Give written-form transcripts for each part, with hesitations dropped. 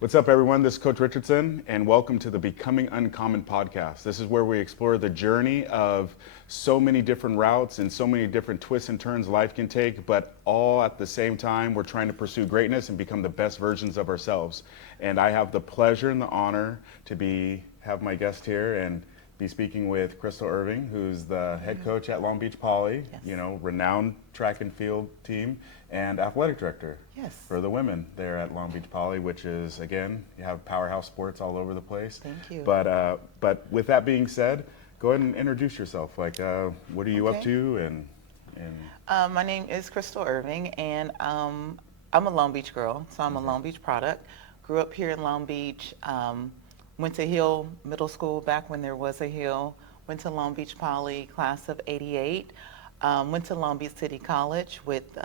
What's up, everyone? This is Coach Richardson, and welcome to the Becoming Uncommon podcast. This is where we explore the journey of so many different routes and so many different twists and turns life can take, but all at the same time, we're trying to pursue greatness and become the best versions of ourselves. And I have the pleasure and the honor to have my guest here and be speaking with Crystal Irving, who's the head coach at Long Beach Poly, renowned track and field team, and athletic director for the women there at Long Beach Poly, which is, again, you have powerhouse sports all over the place. Thank you. But with that being said, go ahead and introduce yourself. Like, what are you up to? And my name is Crystal Irving, and I'm a Long Beach girl, so I'm a Long Beach product. Grew up here in Long Beach. Went to Hill Middle School back when there was a Hill. Went to Long Beach Poly, class of '88. Went to Long Beach City College with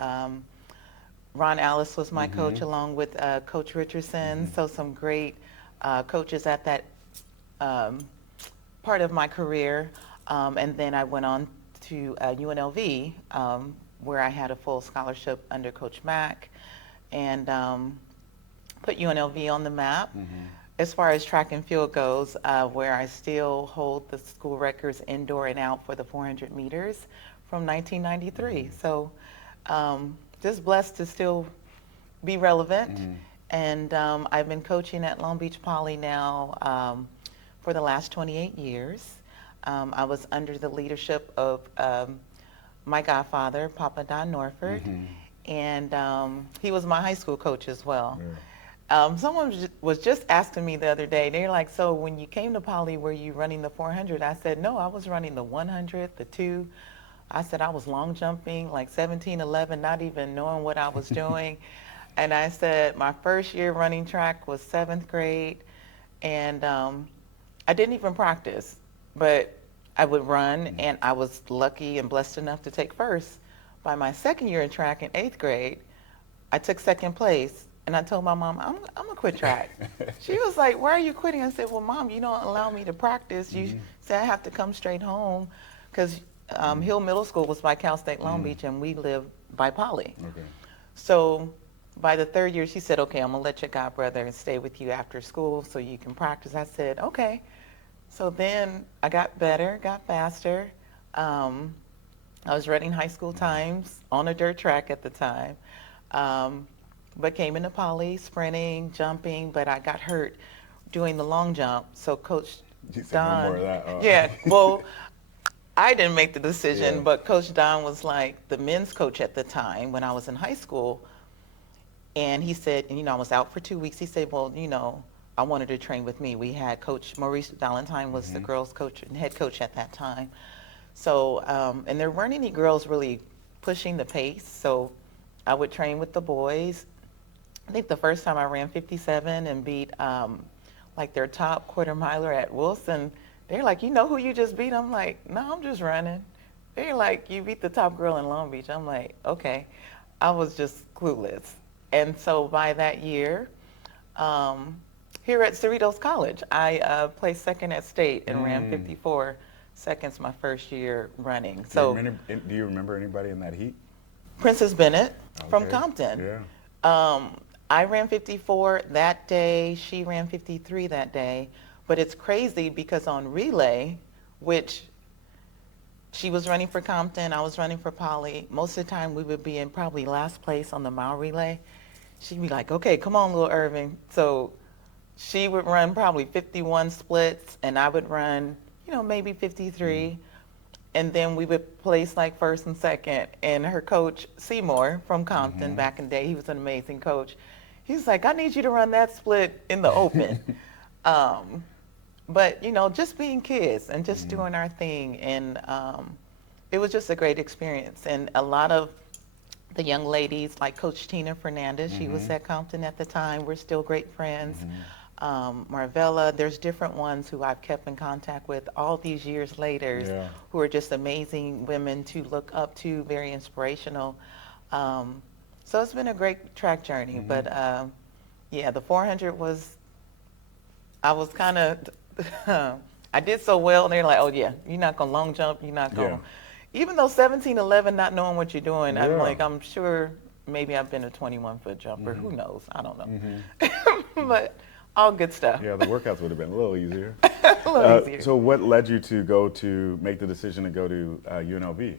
Ron Alice was my coach, along with Coach Richardson. So some great coaches at that part of my career. And then I went on to UNLV, where I had a full scholarship under Coach Mack, and put UNLV on the map. As far as track and field goes, where I still hold the school records indoor and out for the 400 meters from 1993. So just blessed to still be relevant. And I've been coaching at Long Beach Poly now for the last 28 years. I was under the leadership of my godfather, Papa Don Norford, and he was my high school coach as well. Someone was just asking me the other day, they're like, so when you came to Poly, were you running the 400? I said, no, I was running the 100, the 2. I said I was long jumping, like 17-11, not even knowing what I was doing. And I said my first year running track was 7th grade, and I didn't even practice, but I would run, and I was lucky and blessed enough to take first. By my second year in track in 8th grade, I took second place. And I told my mom, I'm gonna quit track. She was like, why are you quitting? I said, well, Mom, you don't allow me to practice. You say I have to come straight home, because Hill Middle School was by Cal State Long Beach, and we lived by Poly. So by the 3rd year, she said, okay, I'm gonna let your godbrother stay with you after school so you can practice. I said, okay. So then I got better, got faster. I was running high school times on a dirt track at the time. But came into Poly, sprinting, jumping, but I got hurt doing the long jump. So Coach Don, no more of that. yeah, well, I didn't make the decision, but Coach Don was like the men's coach at the time when I was in high school. And he said, I was out for 2 weeks. He said, well, I wanted to train with me. We had Coach Maurice Valentine was the girls' coach and head coach at that time. So, and there weren't any girls really pushing the pace. So I would train with the boys. I think the first time I ran 57 and beat like their top quarter miler at Wilson, they're like, you know who you just beat? I'm like, no, I'm just running. They're like, you beat the top girl in Long Beach. I'm like, okay. I was just clueless. And so by that year, here at Cerritos College, I placed second at state and ran 54 seconds my first year running. So do you remember anybody in that heat? Princess Bennett from Compton. Yeah. I ran 54 that day, she ran 53 that day, but it's crazy because on relay, which she was running for Compton, I was running for Poly, most of the time we would be in probably last place on the mile relay. She'd be like, okay, come on, little Irving. So she would run probably 51 splits, and I would run, maybe 53. And then we would place like first and second. And her coach, Seymour from Compton back in the day, he was an amazing coach. He was like, I need you to run that split in the open. But, just being kids and just doing our thing. And it was just a great experience. And a lot of the young ladies, like Coach Tina Fernandez, she was at Compton at the time. We're still great friends. Marvella, there's different ones who I've kept in contact with all these years later, who are just amazing women to look up to, very inspirational. So it's been a great track journey, but the 400 was, I was kind of, I did so well, they're like, oh yeah, you're not gonna long jump, you're not gonna, even though 17-11, not knowing what you're doing, I'm like, I'm sure maybe I've been a 21-foot jumper, who knows, I don't know. But All good stuff. Yeah, the workouts would have been a little easier. A little easier. So what led you to make the decision to go to UNLV?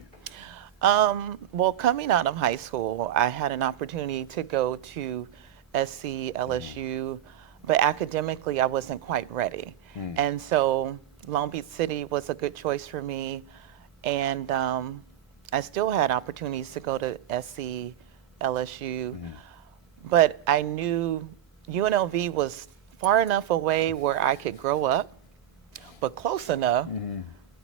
Well, coming out of high school, I had an opportunity to go to SC, LSU, but academically I wasn't quite ready. And so Long Beach City was a good choice for me. And I still had opportunities to go to SC, LSU, but I knew UNLV was far enough away where I could grow up, but close enough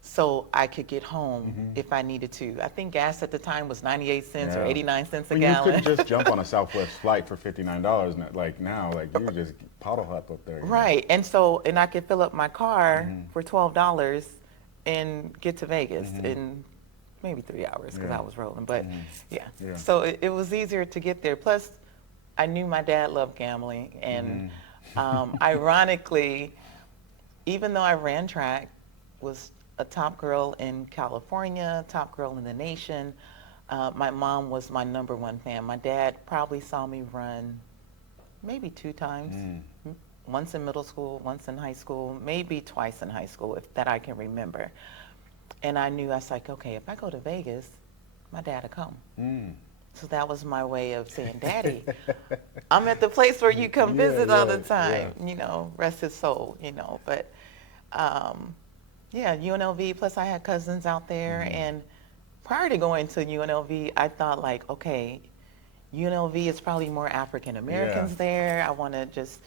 so I could get home if I needed to. I think gas at the time was 98 cents or 89 cents a Well, gallon. you couldn't just jump on a Southwest flight for $59 like now. Like you just puddle hop up there. Right, and I could fill up my car for $12 and get to Vegas in maybe 3 hours because I was rolling. But yeah, so it was easier to get there. Plus, I knew my dad loved gambling, and ironically, even though I ran track, was a top girl in California, top girl in the nation. My mom was my #1 fan. My dad probably saw me run maybe 2 times, once in middle school, once in high school, maybe twice in high school, if that I can remember. And I knew, I was like, okay, if I go to Vegas, my dad will come. So that was my way of saying, Daddy, I'm at the place where you come visit all the time, you know, rest his soul, you know. But yeah, UNLV, plus I had cousins out there. And prior to going to UNLV, I thought like, okay, UNLV is probably more African Americans there. I want to just,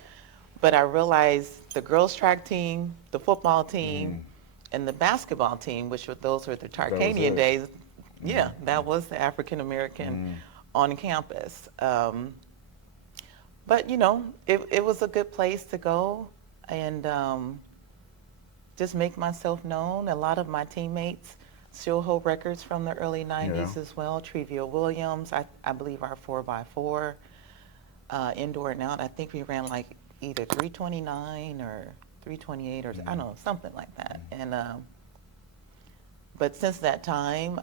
but I realized the girls track team, the football team, and the basketball team, which those were the Tarkanian days. Yeah, that was the African American on campus. But you know, it was a good place to go and just make myself known. A lot of my teammates still hold records from the early 90s as well. Trevia Williams, I believe our 4x4 indoor and out. I think we ran like either 329 or 328 or I don't know, something like that. And but since that time,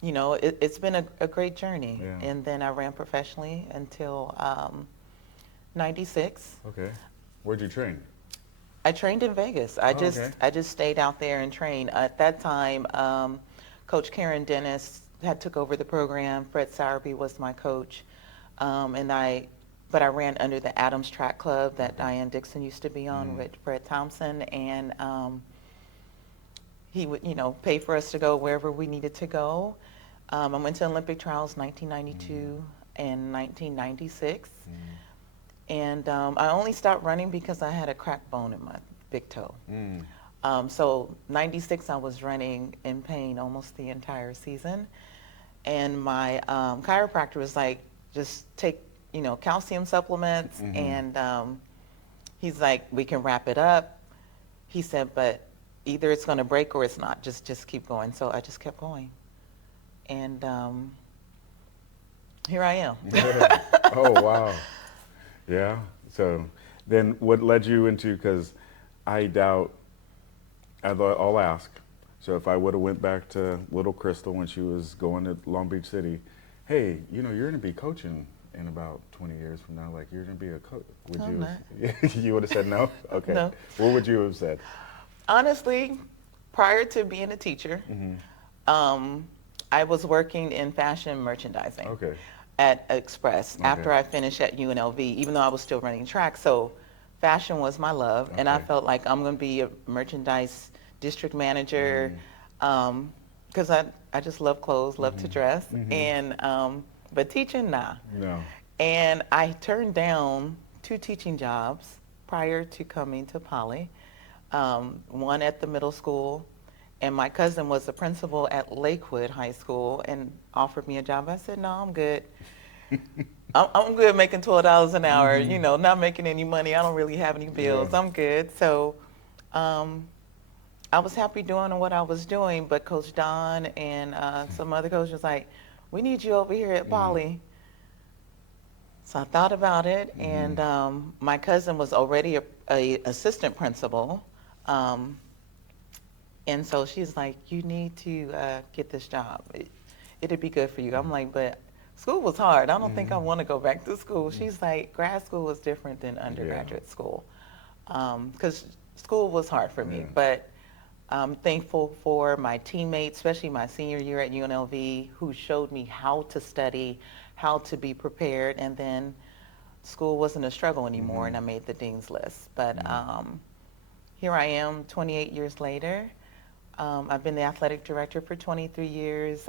you know, it's been a great journey. And then I ran professionally until 96. Okay. Where'd you train? I trained in Vegas. I just stayed out there and trained. At that time, Coach Karen Dennis had took over the program. Fred Sowerby was my coach, but I ran under the Adams Track Club that Diane Dixon used to be on with Fred Thompson, and he would, you know, pay for us to go wherever we needed to go. I went to Olympic trials 1992 and 1996. And I only stopped running because I had a cracked bone in my big toe. So 96, I was running in pain almost the entire season. And my chiropractor was like, just take, you know, calcium supplements. And he's like, we can wrap it up. He said, but either it's going to break or it's not. Just keep going. So I just kept going. And here I am. Oh, wow. Yeah. So then what led you into, because I doubt, I'll ask. So if I would have went back to little Krystal when she was going to Long Beach City, hey, you know, you're going to be coaching in about 20 years from now. Like, you're going to be a coach. You would have said no? Okay. No. What would you have said? Honestly, prior to being a teacher, I was working in fashion merchandising. Okay. At Express after I finished at UNLV, even though I was still running track. So fashion was my love, and I felt like I'm going to be a merchandise district manager because I just love clothes, love to dress, and but teaching, nah. No. And I turned down 2 teaching jobs prior to coming to Poly, one at the middle school, and my cousin was the principal at Lakewood High School and offered me a job. I said, no, I'm good. I'm good making $12 an hour, you know, not making any money. I don't really have any bills. I'm good. So I was happy doing what I was doing, but Coach Don and some other coaches was like, we need you over here at Poly. So I thought about it, and my cousin was already a assistant principal. And so she's like, you need to get this job. It'd be good for you. I'm like, but school was hard. I don't think I want to go back to school. She's like, grad school is different than undergraduate school. Because school was hard for me. But I'm thankful for my teammates, especially my senior year at UNLV, who showed me how to study, how to be prepared. And then school wasn't a struggle anymore, and I made the dean's list. But here I am 28 years later. I've been the athletic director for 23 years.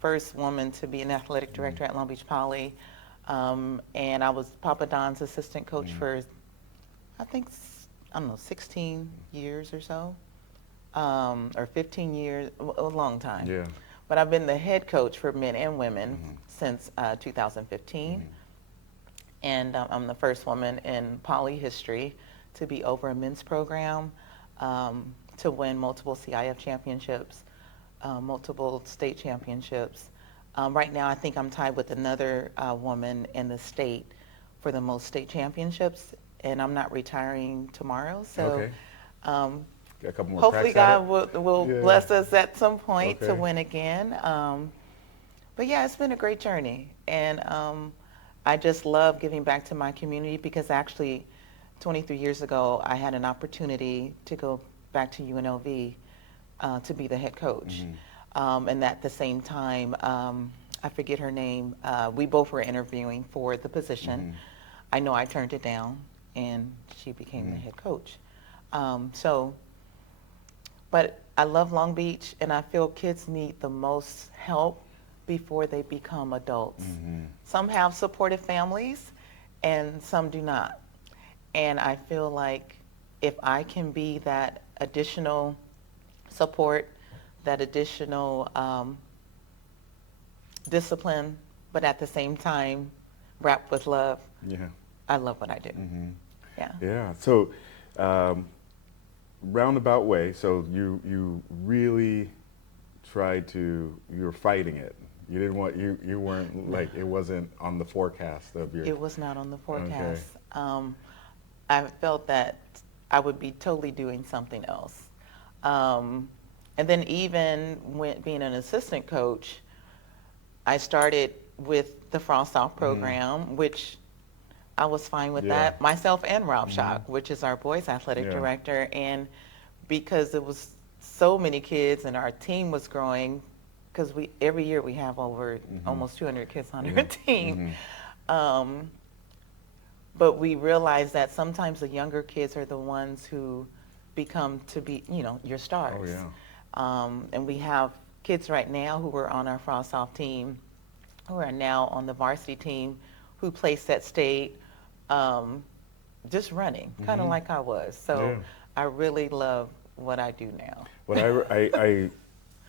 First woman to be an athletic director at Long Beach Poly. And I was Papa Don's assistant coach for, I think, I don't know, 16 years or so, or 15 years, a long time. Yeah. But I've been the head coach for men and women since 2015. And I'm the first woman in Poly history to be over a men's program, to win multiple CIF championships, multiple state championships. Right now, I think I'm tied with another woman in the state for the most state championships, and I'm not retiring tomorrow. So Got a couple more hopefully cracks at God it? will Yeah. bless us at some point to Okay. win again. But yeah, it's been a great journey. And I just love giving back to my community because actually 23 years ago, I had an opportunity to go back to UNLV to be the head coach. And at the same time, I forget her name, we both were interviewing for the position. I know I turned it down, and she became the head coach. But I love Long Beach, and I feel kids need the most help before they become adults. Some have supportive families, and some do not. And I feel like if I can be that additional support, that additional discipline, but at the same time wrapped with love, I love what I do. Yeah. Yeah. So, roundabout way. So you really tried to. You were fighting it. You didn't want. You weren't like it wasn't on the forecast of your. It was not on the forecast. I felt that I would be totally doing something else. And then even when being an assistant coach, I started with the Frost Off program, which I was fine with that, myself and Rob Schock, which is our boys athletic director. And because it was so many kids and our team was growing, because every year we have over almost 200 kids on our team. But we realized that sometimes the younger kids are the ones who become to be, your stars. And we have kids right now who are on our Frost Off team, who are now on the varsity team, who placed at state, just running, kind of like I was. So I really love what I do now. What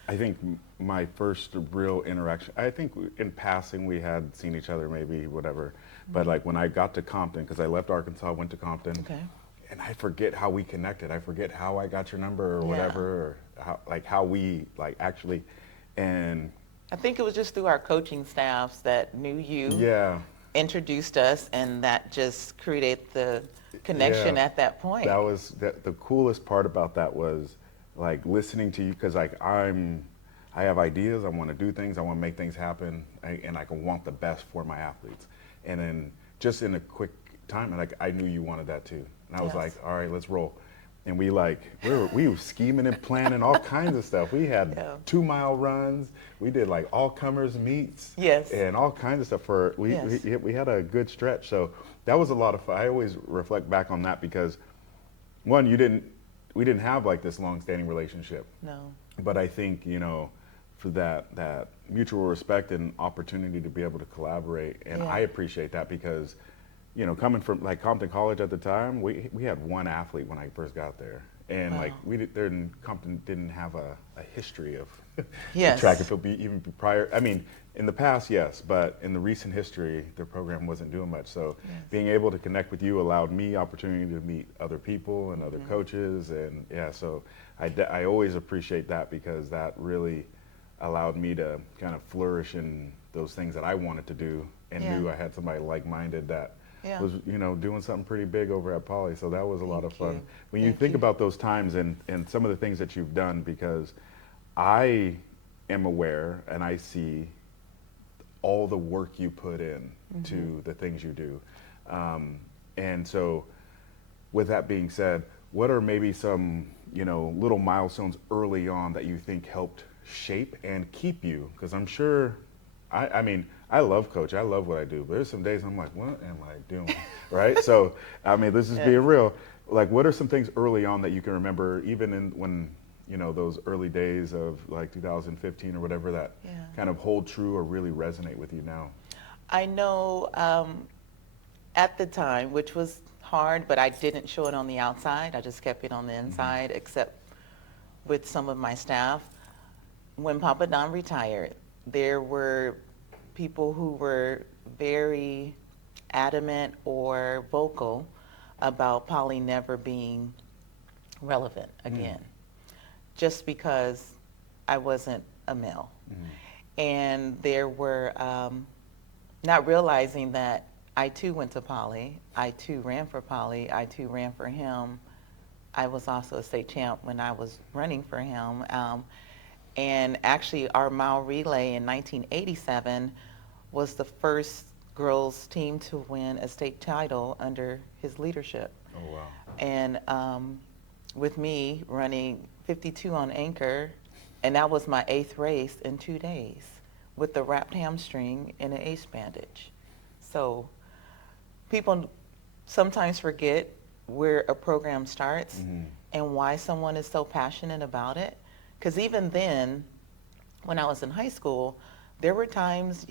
I think my first real interaction, I think in passing we had seen each other maybe whatever, but like when I got to Compton, because I left Arkansas, went to Compton, and I forget how we connected. I forget how I got your number or whatever, or how we actually, and I think it was just through our coaching staffs that knew you, introduced us, and that just created the connection at that point. That was the coolest part about that was like listening to you, because like I have ideas, I want to do things, I want to make things happen, and I want the best for my athletes. And then just in a quick time, like I knew you wanted that too, and I was like, all right, let's roll. And we were scheming and planning all kinds of stuff. We had 2-mile runs. We did like all comers meets. And all kinds of stuff we had a good stretch. So that was a lot of fun. I always reflect back on that because one, we didn't have like this long-standing relationship. No. But I think, for that mutual respect and opportunity to be able to collaborate, and I appreciate that because coming from like Compton College at the time, we had one athlete when I first got there, and like Compton didn't have a history of track and field even prior. I mean, in the past, yes, but in the recent history, the program wasn't doing much. So being able to connect with you allowed me opportunity to meet other people and other coaches, and so I always appreciate that because that really allowed me to kind of flourish in those things that I wanted to do, and knew I had somebody like-minded that was doing something pretty big over at Poly. So that was a lot of fun. When you think about those times and some of the things that you've done, because I am aware and I see all the work you put in to the things you do. And so with that being said, what are maybe some, little milestones early on that you think helped shape and keep you? Because I'm sure, I mean, I love coach. I love what I do. But there's some days I'm like, what am I doing? Right? So, I mean, this is being real. Like, what are some things early on that you can remember, even when, those early days of like 2015 or whatever, that kind of hold true or really resonate with you now? I know at the time, which was hard, but I didn't show it on the outside. I just kept it on the inside, except with some of my staff. When Papa Don retired, there were people who were very adamant or vocal about Poly never being relevant again, just because I wasn't a male. And there were, not realizing that I too went to Poly, I too ran for Poly, I too ran for him. I was also a state champ when I was running for him. And actually our mile relay in 1987 was the first girls team to win a state title under his leadership. Oh, wow. And with me running 52 on anchor, and that was my 8th race in 2 days with the wrapped hamstring and an ace bandage. So people sometimes forget where a program starts and why someone is so passionate about it. Because even then, when I was in high school, there were times,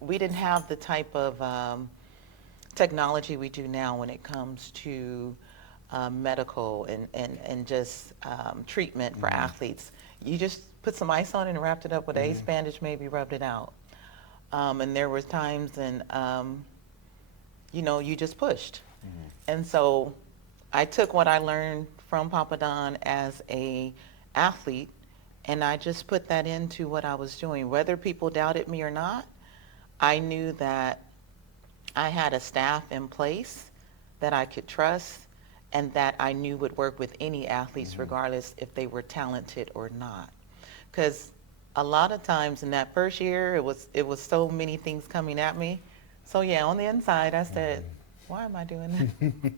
we didn't have the type of technology we do now when it comes to medical and just treatment for athletes. You just put some ice on it and wrapped it up with an ace bandage, maybe rubbed it out. And there were times and, you just pushed. And so I took what I learned from Papa Don as a athlete, and I just put that into what I was doing. Whether people doubted me or not, I knew that I had a staff in place that I could trust and that I knew would work with any athletes regardless if they were talented or not. Because a lot of times in that first year, it was so many things coming at me. So on the inside, I said, why am I doing that?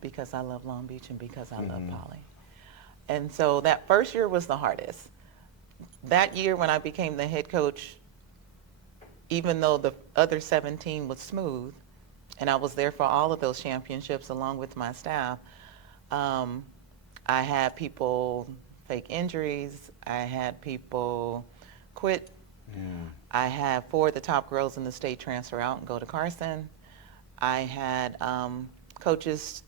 Because I love Long Beach and because I love Poly. And so that first year was the hardest. That year when I became the head coach, even though the other 17 was smooth, and I was there for all of those championships along with my staff, I had people fake injuries. I had people quit. I had 4 of the top girls in the state transfer out and go to Carson. I had coaches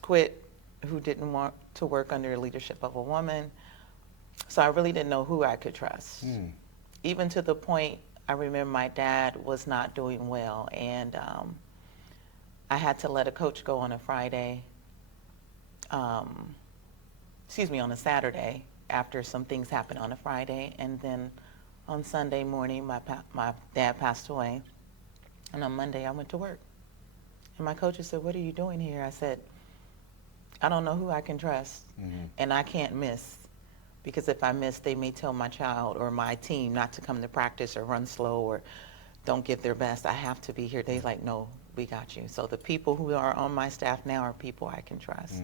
quit who didn't want to work under the leadership of a woman. So I really didn't know who I could trust. Even to the point, I remember my dad was not doing well, and I had to let a coach go on a Friday, on a Saturday after some things happened on a Friday. And then on Sunday morning, my dad passed away. And on Monday, I went to work. And my coach said, what are you doing here? I said, I don't know who I can trust, and I can't miss. Because if I miss, they may tell my child or my team not to come to practice or run slow or don't give their best. I have to be here. They're like, no, we got you. So the people who are on my staff now are people I can trust.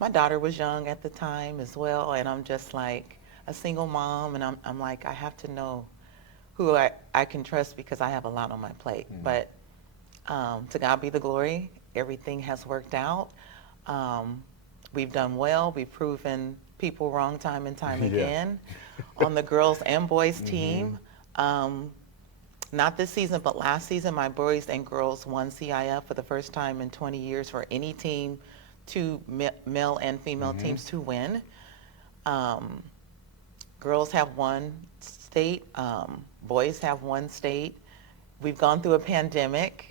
My daughter was young at the time as well, and I'm just like a single mom, and I'm like, I have to know who I can trust because I have a lot on my plate. But to God be the glory, everything has worked out. We've done well. We've proven people wrong time and time again on the girls and boys team. Not this season, but last season, my boys and girls won CIF for the first time in 20 years for any team, 2 male and female teams to win. Girls have won state. Boys have won state. We've gone through a pandemic.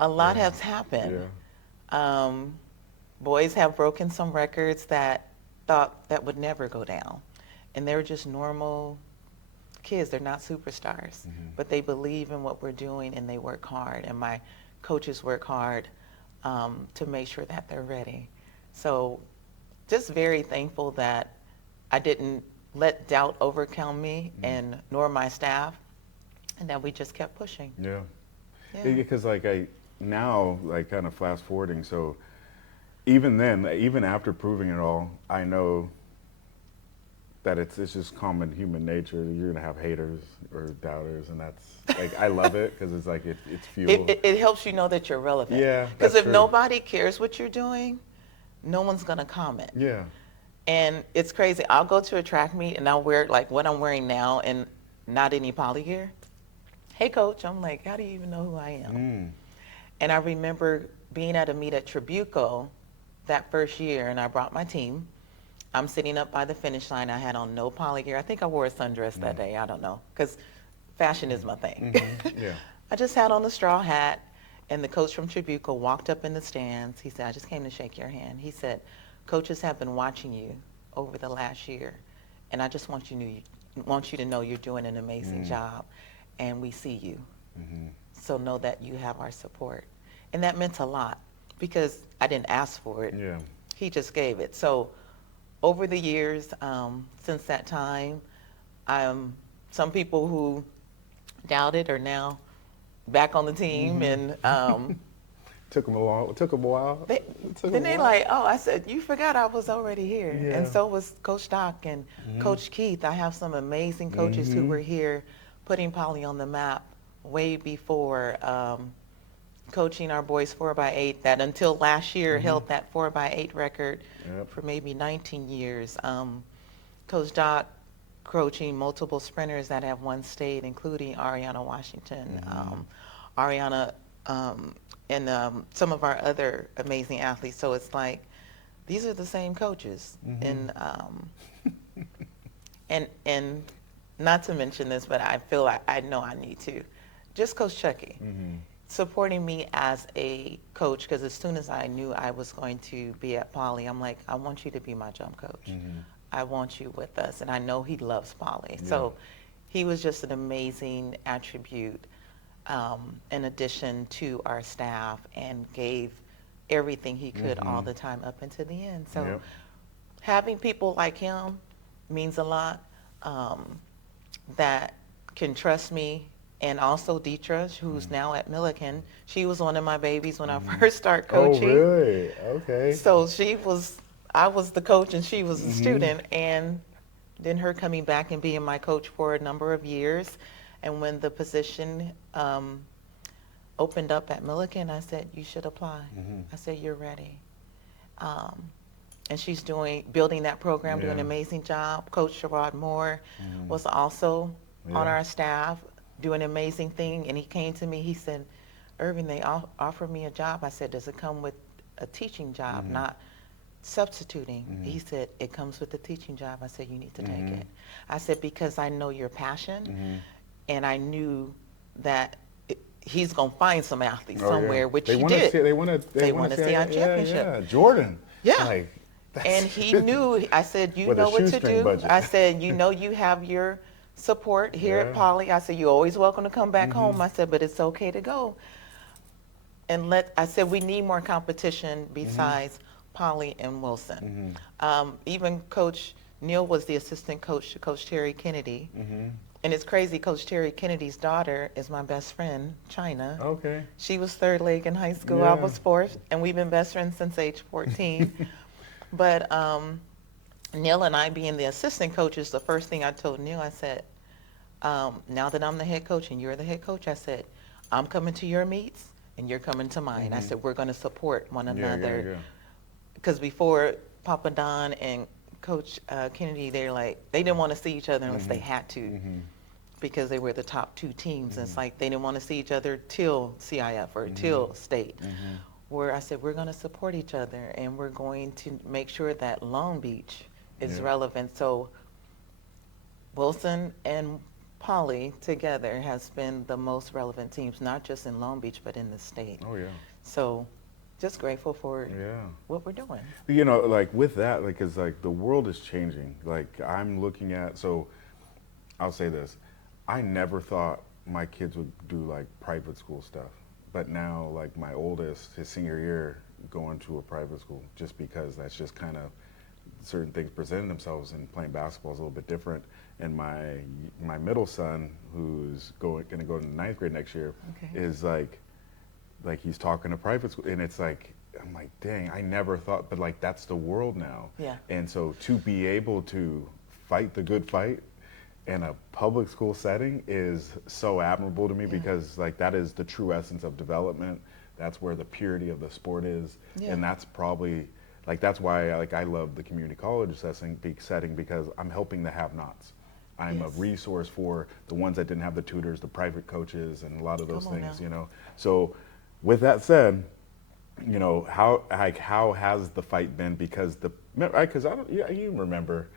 A lot has happened. Boys have broken some records that thought that would never go down. And they're just normal kids. They're not superstars. But they believe in what we're doing and they work hard. And my coaches work hard to make sure that they're ready. So just very thankful that I didn't let doubt overcome me and nor my staff, and then we just kept pushing. Yeah. Yeah. Because like now, like kind of fast forwarding, so even then, even after proving it all, I know that it's just common human nature. You're gonna have haters or doubters, and that's like I love it because it's like it's fuel. It helps you know that you're relevant. Yeah, Because that's if true. nobody cares what you're doing, no one's gonna comment. Yeah. And it's crazy. I'll go to a track meet and I'll wear like what I'm wearing now and not any poly gear. Hey coach, I'm like, how do you even know who I am? Mm. And I remember being at a meet at Tribuco that first year, and I brought my team. I'm sitting up by the finish line. I had on no poly gear. I think I wore a sundress that day. I don't know, because fashion is my thing. Yeah. I just had on a straw hat, and the coach from Tribuco walked up in the stands. He said, I just came to shake your hand. He said, coaches have been watching you over the last year, and I just want you to know you're doing an amazing job, and we see you. So know that you have our support. And that meant a lot because I didn't ask for it. Yeah. He just gave it. So over the years, since that time, some people who doubted are now back on the team, and Took them a while. then they like, oh, I said, you forgot I was already here. Yeah. And so was Coach Doc and Coach Keith. I have some amazing coaches who were here putting poly on the map way before coaching our boys 4x8 that until last year held that 4x8 record for maybe 19 years. Coach Doc coaching multiple sprinters that have won state, including Ariana Washington, Ariana, and some of our other amazing athletes. So it's like, these are the same coaches. And not to mention this, but I feel like I know I need to. Just Coach Chucky supporting me as a coach, because as soon as I knew I was going to be at Poly, I'm like, I want you to be my jump coach. I want you with us. And I know he loves Poly. So he was just an amazing attribute in addition to our staff, and gave everything he could all the time up until the end. So having people like him means a lot, that can trust me. And also Deetra, who's now at Millikan. She was one of my babies when I first started coaching. Oh, really? Okay. So I was the coach and she was the student. And then her coming back and being my coach for a number of years. And when the position opened up at Millikan, I said, you should apply. I said, you're ready. And she's building that program, doing an amazing job. Coach Sherrod Moore was also on our staff, doing an amazing thing. And he came to me, he said, Irving, they offered me a job. I said, does it come with a teaching job, not substituting? He said, it comes with a teaching job. I said, you need to take it. I said, because I know your passion, and I knew that he's going to find some athletes somewhere, which he did. They want to see our championship. Yeah, Jordan. Yeah. Like, and he knew, I said, you With a know what to shoestring do. budget. I said, you know you have your support here at Poly. I said, you're always welcome to come back home. I said, but it's okay to go. And I said, we need more competition besides Poly and Wilson. Even Coach Neil was the assistant coach to Coach Terry Kennedy. And it's crazy, Coach Terry Kennedy's daughter is my best friend, China. Okay. She was third leg in high school. I was fourth, and we've been best friends since age 14. But Neil and I being the assistant coaches, the first thing I told Neil, I said, now that I'm the head coach and you're the head coach, I said, I'm coming to your meets and you're coming to mine. I said, we're going to support one another. Because before Papa Don and Coach Kennedy, they didn't want to see each other unless they had to, because they were the top two teams. And it's like they didn't want to see each other till CIF or till state. Where I said, we're going to support each other, and we're going to make sure that Long Beach is relevant. So Wilson and Poly together has been the most relevant teams, not just in Long Beach, but in the state. Oh, yeah. So just grateful for what we're doing. You know, like with that, like, cause like the world is changing. Like I'm looking at, so I'll say this, I never thought my kids would do like private school stuff. But now, like my oldest, his senior year, going to a private school, just because that's just kind of certain things presented themselves, and playing basketball is a little bit different. And my middle son, who's going to go into ninth grade next year, Okay. is like he's talking to private school, and it's like, I'm like, dang, I never thought, but like that's the world now. Yeah. And so to be able to fight the good fight in a public school setting is so admirable to me, Yeah. because like that is the true essence of development. That's where the purity of the sport is. Yeah. And that's probably like, that's why I love the community college setting, because I'm helping the have-nots. I'm Yes. a resource for the ones that didn't have the tutors, the private coaches, and a lot of those Come on things, now. you know. So with that said, you know, how has the fight been? Because because I don't, yeah, you remember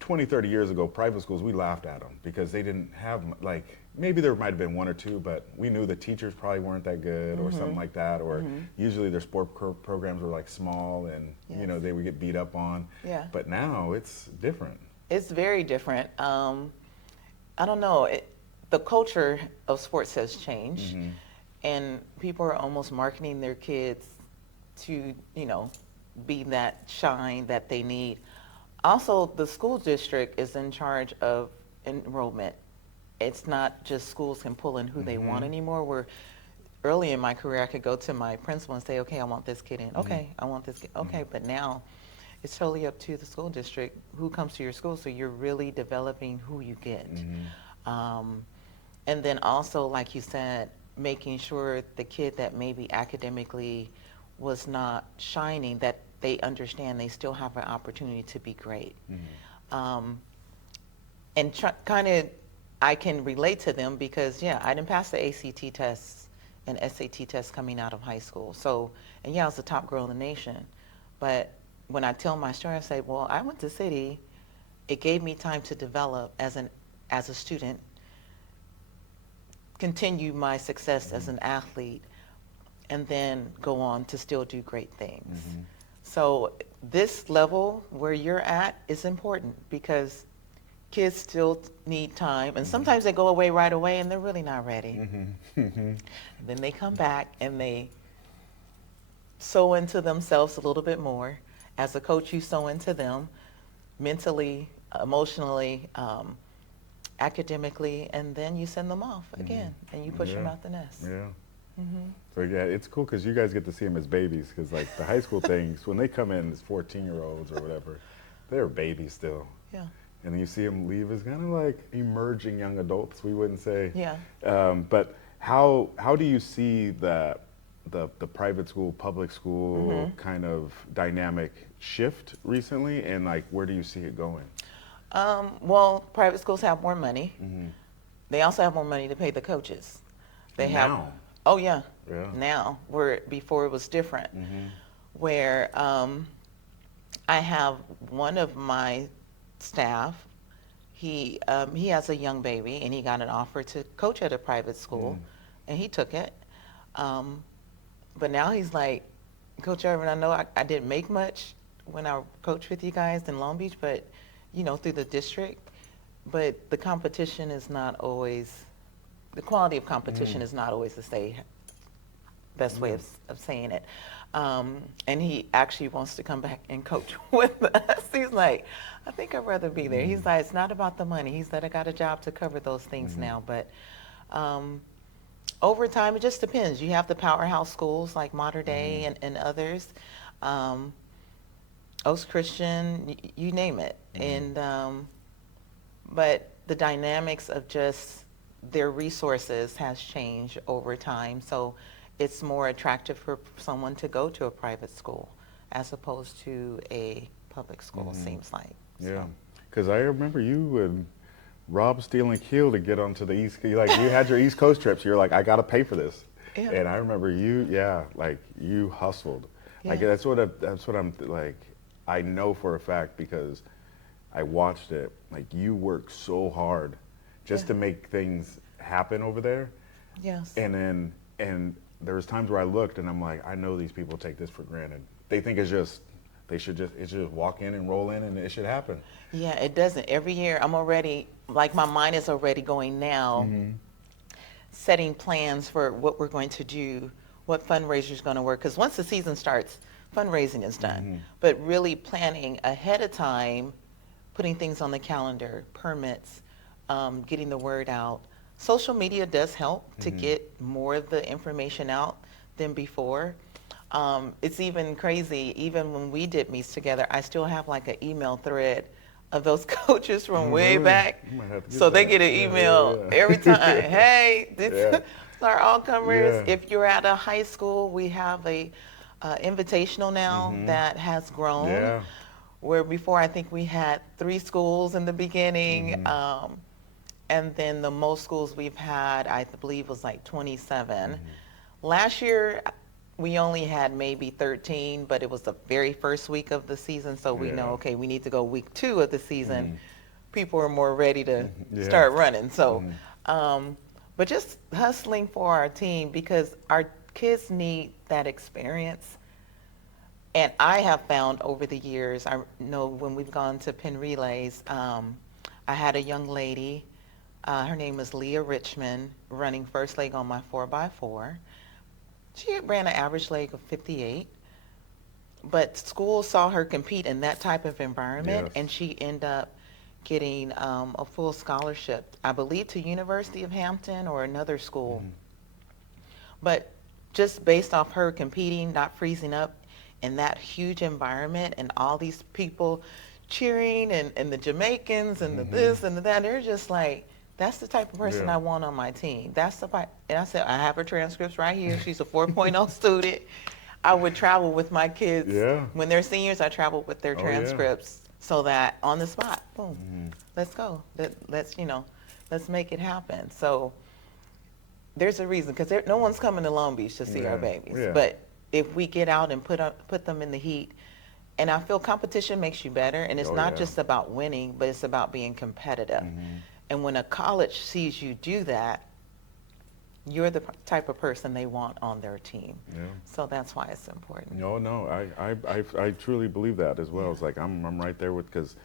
20, 30 years ago, private schools, we laughed at them because they didn't have, like, maybe there might have been one or two, but we knew the teachers probably weren't that good or something like that, or usually their sport programs were like small, and you know, Yes. they would get beat up on. Yeah. But now it's different. It's very different. I don't know. The culture of sports has changed, and people are almost marketing their kids to, you know, be that shine that they need. Also, the school district is in charge of enrollment. It's not just schools can pull in who they want anymore. Where early in my career, I could go to my principal and say, okay, I want this kid in. Okay, I want this kid. Okay, but now it's totally up to the school district who comes to your school. So you're really developing who you get. And then also, like you said, making sure the kid that maybe academically was not shining, that they understand they still have an opportunity to be great. And kind of, I can relate to them because, yeah, I didn't pass the ACT tests and SAT tests coming out of high school. So, and yeah, I was the top girl in the nation. But when I tell my story, I say, well, I went to City. It gave me time to develop as a student, continue my success as an athlete, and then go on to still do great things. So this level where you're at is important because kids still need time, and sometimes they go away right away and they're really not ready. Then they come back and they sow into themselves a little bit more. As a coach, you sow into them mentally, emotionally, academically, and then you send them off again, and you push them out the nest. Yeah. So yeah, it's cool because you guys get to see them as babies, because like the high school things, when they come in as 14-year-olds or whatever, they're babies still. Yeah. And then you see them leave as kind of like emerging young adults, we wouldn't say. Yeah. But how do you see the private school, public school kind of dynamic shift recently, and like where do you see it going? Well, private schools have more money. They also have more money to pay the coaches. They have. Now. Oh yeah. Yeah. Now, where before it was different, where I have one of my staff. He has a young baby, and he got an offer to coach at a private school, and he took it. But now he's like, Coach Irving, I know I didn't make much when I coached with you guys in Long Beach, but you know, through the district. But the competition is not always, the quality of competition is not always the best way of saying it. And he actually wants to come back and coach with us. He's like, I think I'd rather be there. He's like, it's not about the money. He said, I got a job to cover those things now. But over time, it just depends. You have the powerhouse schools like Mater Dei and others. Oaks Christian, you name it. And but the dynamics of just their resources has changed over time. So it's more attractive for someone to go to a private school as opposed to a public school, seems like. Yeah, because I remember you would rob, steal, and kill to get onto the East. Like you had your East Coast trips. You're like, I got to pay for this. Yeah. And I remember you, like you hustled. Like Yeah. that's what I'm like. I know for a fact because I watched it. Like you work so hard just to make things happen over there. Yes. And there was times where I looked and I'm like, I know these people take this for granted. They think it's just walk in and roll in and it should happen. Yeah, it doesn't. Every year I'm already, like my mind is already going now, setting plans for what we're going to do, what fundraiser is going to work. Because once the season starts, fundraising is done, but really planning ahead of time, putting things on the calendar, permits, getting the word out. Social media does help to get more of the information out than before. It's even crazy, even when we did meets together, I still have like an email thread of those coaches from way back. So they get an email every time. Hey, this are all comers. If you're at a high school, we have a invitational now that has grown. Where before I think we had 3 schools in the beginning. And then the most schools we've had, I believe, was like 27. Last year, we only had maybe 13, but it was the very first week of the season, so we know, okay, we need to go week 2 of the season. People are more ready to start running. So, but just hustling for our team because our kids need that experience. And I have found over the years, I know when we've gone to Penn Relays, I had a young lady, her name is Leah Richmond, running first leg on my 4x4. She ran an average leg of 58, but school saw her compete in that type of environment, and she ended up getting a full scholarship, I believe, to University of Hampton or another school. But just based off her competing, not freezing up in that huge environment and all these people cheering and the Jamaicans and the this and the that, they're just like, that's the type of person I want on my team. That's the and I said, I have her transcripts right here. She's a 4.0 student. I would travel with my kids. When they're seniors, I travel with their transcripts so that on the spot, boom, let's go. Let's make it happen. So there's a reason, because no one's coming to Long Beach to see our babies. But if we get out and put them in the heat, and I feel competition makes you better, and it's not just about winning, but it's about being competitive. And when a college sees you do that, you're the type of person they want on their team. So that's why it's important. No, I truly believe that as well. It's like I'm right there with, because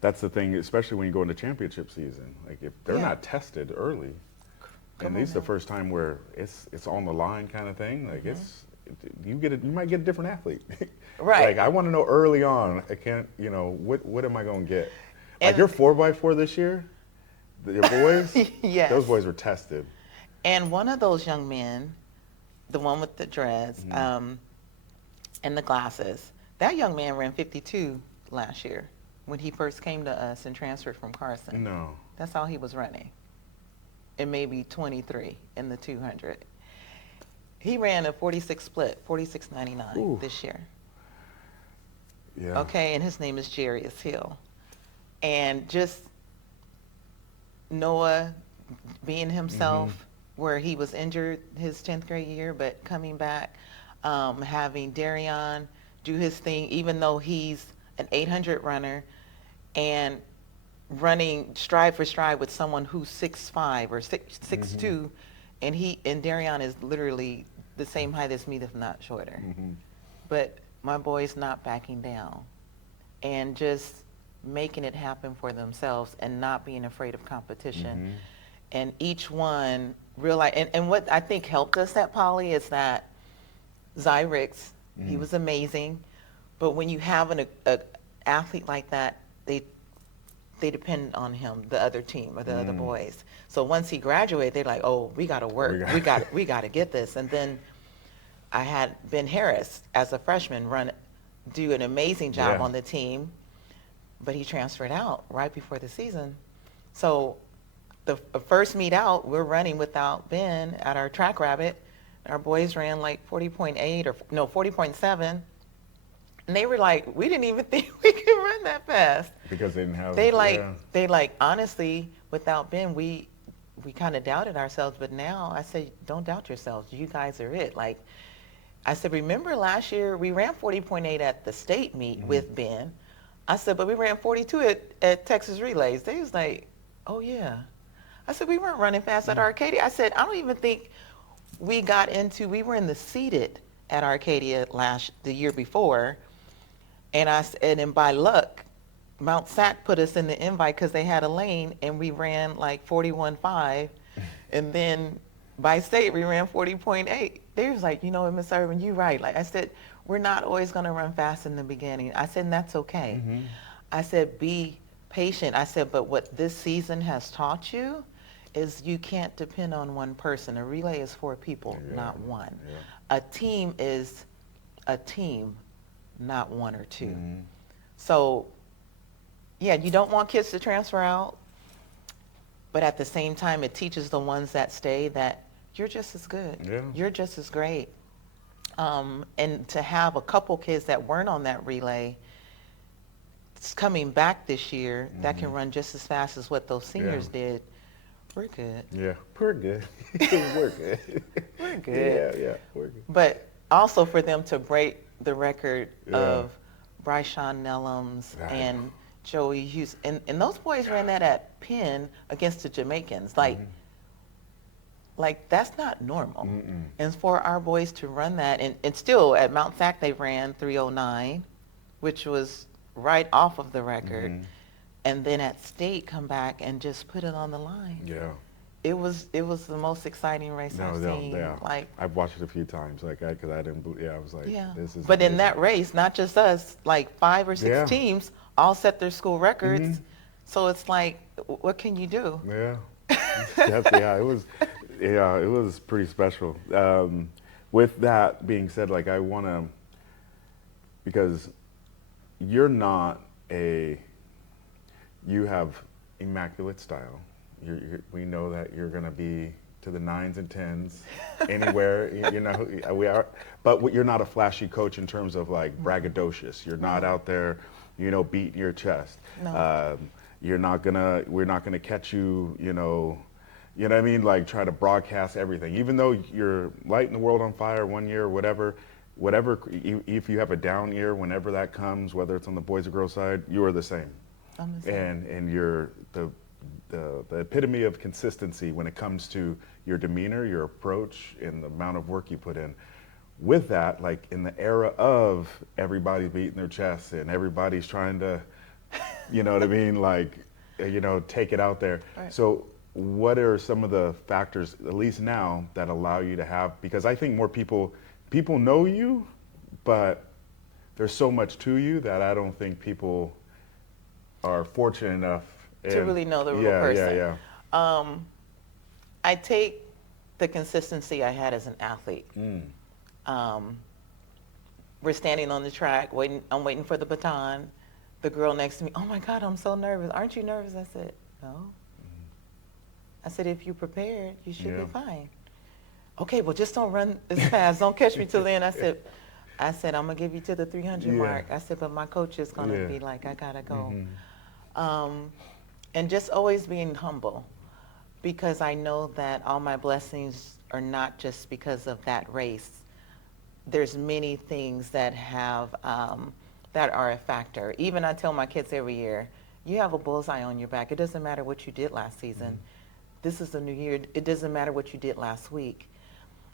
that's the thing, especially when you go into championship season. Like if they're not tested early, and this is the first time where it's on the line kind of thing. Like you might get a different athlete. Like I want to know early on. I can't, what am I going to get? Like your 4x4 this year. Your boys, those boys were tested. And one of those young men, the one with the dreads and the glasses, that young man ran 52 last year when he first came to us and transferred from Carson. No. That's all he was running. And maybe 23 in the 200. He ran a 46 split, 46.99 this year. Okay, and his name is Jarius Hill. And just Noah being himself, where he was injured his 10th grade year, but coming back, having Darion do his thing, even though he's an 800 runner, and running stride for stride with someone who's 6'5" or 6'2", and Darion is literally the same height as me, if not shorter. But my boy's not backing down, and just making it happen for themselves and not being afraid of competition. And each one realize, and what I think helped us at Poly is that Zyrix, he was amazing, but when you have an athlete like that, they depend on him, the other team or the other boys. So once he graduated, they're like, oh, we got to work. We got to get this. And then I had Ben Harris as a freshman do an amazing job on the team, but he transferred out right before the season. So the first meet out, we're running without Ben at our track rabbit. Our boys ran like 40.8 or no, 40.7. And they were like, we didn't even think we could run that fast. Because they didn't have. They like honestly, without Ben, we kind of doubted ourselves. But now I say, don't doubt yourselves. You guys are it. Like I said, remember last year we ran 40.8 at the state meet with Ben. I said, but we ran 42 at Texas Relays. They was like, oh yeah. I said, we weren't running fast at Arcadia. I said, I don't even think we were in the seated at Arcadia the year before. And then by luck, Mount Sac put us in the invite because they had a lane, and we ran like 41.5. And then by state, we ran 40.8. they was like, you know what, Miss Irving, you're right. Like I said, we're not always going to run fast in the beginning. I said, and that's okay. Mm-hmm. I said, be patient. I said, but what this season has taught you is you can't depend on one person. A relay is 4 people, Yeah. not one. Yeah. A team is a team, not 1 or 2. Mm-hmm. So, yeah, you don't want kids to transfer out, but at the same time, it teaches the ones that stay that you're just as good. Yeah. You're just as great. And to have a couple kids that weren't on that relay coming back this year that can run just as fast as what those seniors did, we're good. Yeah, we're good. We're good. We're good. Yeah, we're good. But also for them to break the record of Bryshawn Nellums and Joey Hughes. And those boys ran that at Penn against the Jamaicans. Like that's not normal. Mm-mm. And for our boys to run that, and still at Mount Sac they ran 3:09, which was right off of the record. Mm-hmm. And then at state come back and just put it on the line. Yeah. It was the most exciting race I've seen. Yeah. Like I've watched it a few times, because I didn't. I was like, this is. But amazing. in that race, not just us, like 5 or 6 teams all set their school records. Mm-hmm. So it's like, what can you do? Yeah. It was. Yeah, it was pretty special. With that being said, like I want to, because you're not you have immaculate style. We know that you're going to be to the 9s and 10s anywhere. You know, we are, but you're not a flashy coach in terms of like braggadocious. You're not out there, beating your chest. No. We're not gonna catch you, you know what I mean? Like try to broadcast everything. Even though you're lighting the world on fire one year, whatever, if you have a down year, whenever that comes, whether it's on the boys or girls side, you are the same. I'm the same. And you're the epitome of consistency when it comes to your demeanor, your approach, and the amount of work you put in. With that, like in the era of everybody's beating their chests and everybody's trying to, you know what I mean, like, take it out there. Right. So what are some of the factors, at least now, that allow you to have, because I think more people know you, but there's so much to you that I don't think people are fortunate enough To really know the real person. Yeah. I take the consistency I had as an athlete. We're standing on the track, I'm waiting for the baton. The girl next to me, oh my God, I'm so nervous. Aren't you nervous? I said, no. I said, if you're prepared, you should be fine. Okay, well, just don't run as fast. Don't catch me till then. I said, I'm going to give you to the 300 mark. I said, but my coach is going to be like, I got to go. And just always being humble, because I know that all my blessings are not just because of that race. There's many things that have that are a factor. Even I tell my kids every year, you have a bullseye on your back. It doesn't matter what you did last season. This is the new year. It doesn't matter what you did last week.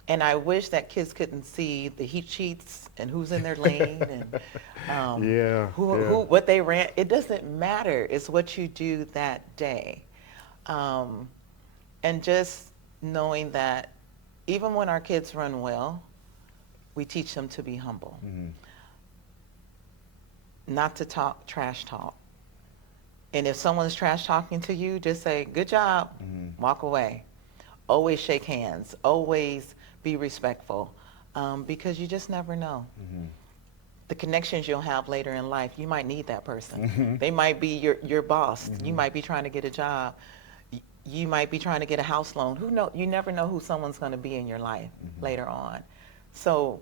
And I wish that kids couldn't see the heat sheets and who's in their lane and who what they ran. It doesn't matter. It's what you do that day. And just knowing that even when our kids run well, we teach them to be humble. Not to trash talk. And if someone's trash talking to you, just say, good job, walk away. Always shake hands, always be respectful, because you just never know. The connections you'll have later in life, you might need that person. They might be your boss. You might be trying to get a job. You might be trying to get a house loan. Who knows? You never know who someone's going to be in your life later on. So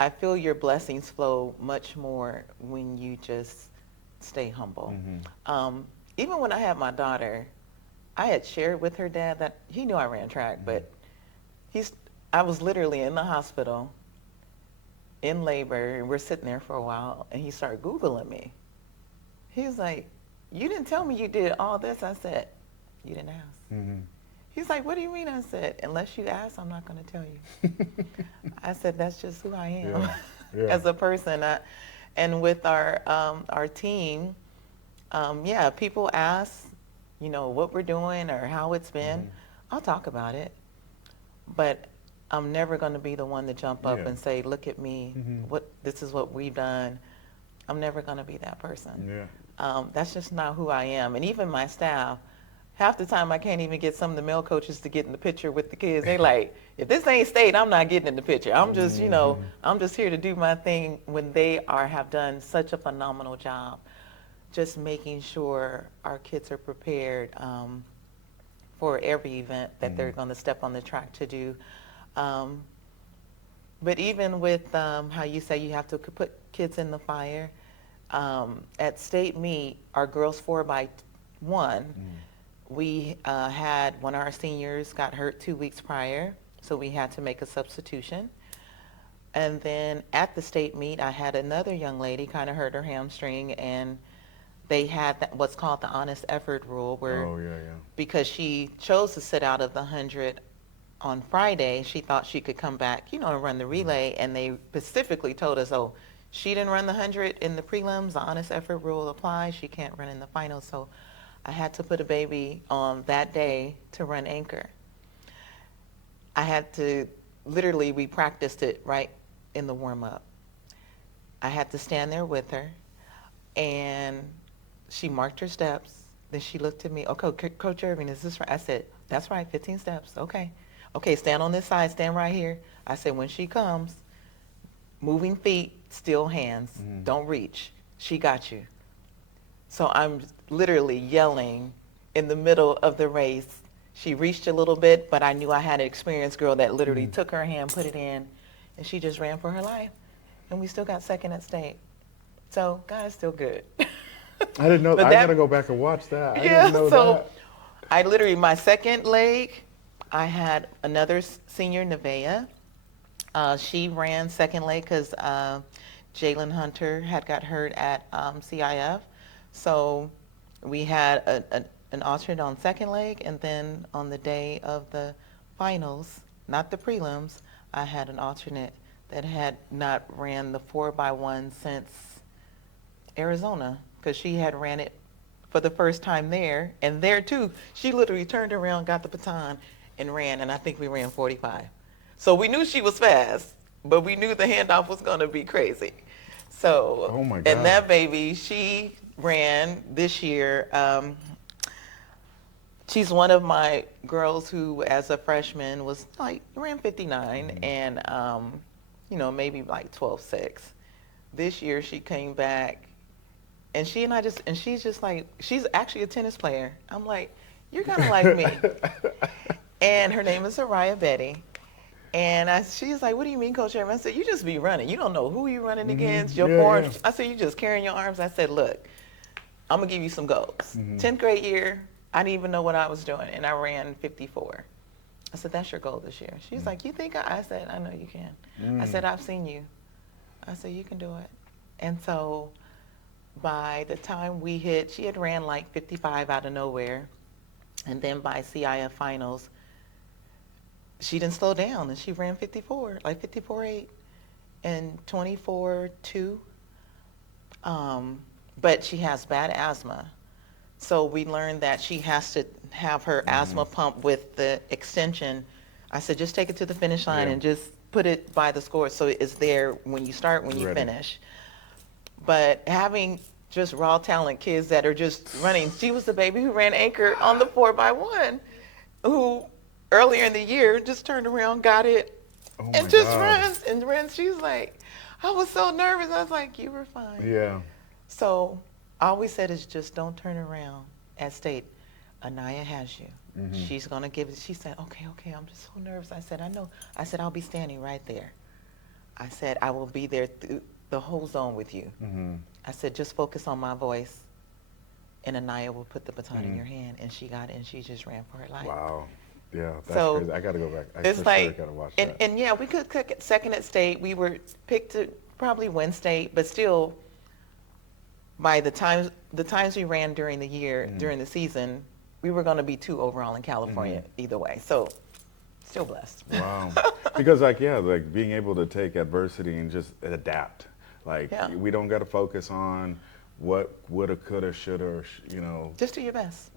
I feel your blessings flow much more when you just stay humble. Even when I had my daughter, I had shared with her dad that he knew I ran track, but I was literally in the hospital in labor, and we're sitting there for a while, and he started Googling me. He was like, you didn't tell me you did all this. I said, you didn't ask. He's like, what do you mean? I said, unless you ask, I'm not going to tell you. I said, that's just who I am as a person. And with our team, people ask, what we're doing or how it's been. I'll talk about it. But I'm never going to be the one to jump up Yeah. and say, look at me, Mhm. this is what we've done. I'm never going to be that person. Yeah. That's just not who I am. And even my staff, half the time I can't even get some of the male coaches to get in the picture with the kids. They like, if this ain't state, I'm not getting in the picture. I'm just, I'm just here to do my thing when they have done such a phenomenal job just making sure our kids are prepared for every event that they're going to step on the track to do. Um, but even with how you say you have to put kids in the fire, at state meet, our girls 4x1, we had one of our seniors got hurt 2 weeks prior, so we had to make a substitution. And then at the state meet, I had another young lady kind of hurt her hamstring, and they had what's called the honest effort rule, where because she chose to sit out of the 100 on Friday, she thought she could come back, and run the relay, and they specifically told us, oh, she didn't run the 100 in the prelims, the honest effort rule applies, she can't run in the finals. So I had to put a baby on that day to run anchor. I had to, literally, we practiced it right in the warm-up. I had to stand there with her, and she marked her steps. Then she looked at me, okay, Coach Irving, is this right? I said, that's right, 15 steps, okay. Okay, stand on this side, stand right here. I said, when she comes, moving feet, still hands, don't reach. She got you. So I'm literally yelling in the middle of the race. She reached a little bit, but I knew I had an experienced girl that literally took her hand, put it in, and she just ran for her life. And we still got second at state. So God is still good. I didn't know. I got to go back and watch that. I didn't know that. I literally, my second leg, I had another senior, Nevaeh. She ran second leg because Jalen Hunter had got hurt at CIF. So we had an alternate on second leg, and then on the day of the finals, not the prelims, I had an alternate that had not ran the 4x1 since Arizona, because she had ran it for the first time there. And there too, she literally turned around, got the baton, and ran, and I think we ran 45. So we knew she was fast, but we knew the handoff was going to be crazy. So, oh my God. And that baby, she ran this year. She's one of my girls who, as a freshman, was like, ran 59 and, maybe like 12.6. This year she came back, and she's just like, she's actually a tennis player. I'm like, you're kind of like me. And her name is Araya Betty. And she's like, what do you mean, Coach Irving? I said, you just be running. You don't know who you're running against, your form. I said, you just carrying your arms. I said, look, I'm going to give you some goals. 10th grade year, I didn't even know what I was doing, and I ran 54. I said, that's your goal this year. She's like, you think I said, I know you can. I said, I've seen you. I said, you can do it. And so by the time we hit, she had ran like 55 out of nowhere. And then by CIF finals, she didn't slow down, and she ran 54, like 54.8 and 24.2. But she has bad asthma. So we learned that she has to have her asthma pump with the extension. I said, just take it to the finish line and just put it by the score so it's there when you start, when you finish. But having just raw talent kids that are just running, she was the baby who ran anchor on the 4x1, who earlier in the year just turned around, got it, and just runs. She's like, I was so nervous. I was like, you were fine. Yeah. So all we said is just don't turn around at state. Anaya has you. She's going to give it. She said, okay, I'm just so nervous. I said, I know. I said, I'll be standing right there. I said, I will be there through the whole zone with you. I said, just focus on my voice, and Anaya will put the baton in your hand. And she got it, and she just ran for her life. Wow. Yeah, that's crazy. I got to go back. It's for like, sure got to watch that. And yeah, we could cook second at state. We were picked to probably win state, but still, by the times we ran during the year, during the season, we were going to be 2 overall in California either way. So, still blessed. Wow. Because like being able to take adversity and just adapt. Like we don't got to focus on what woulda, coulda, shoulda, or Just do your best.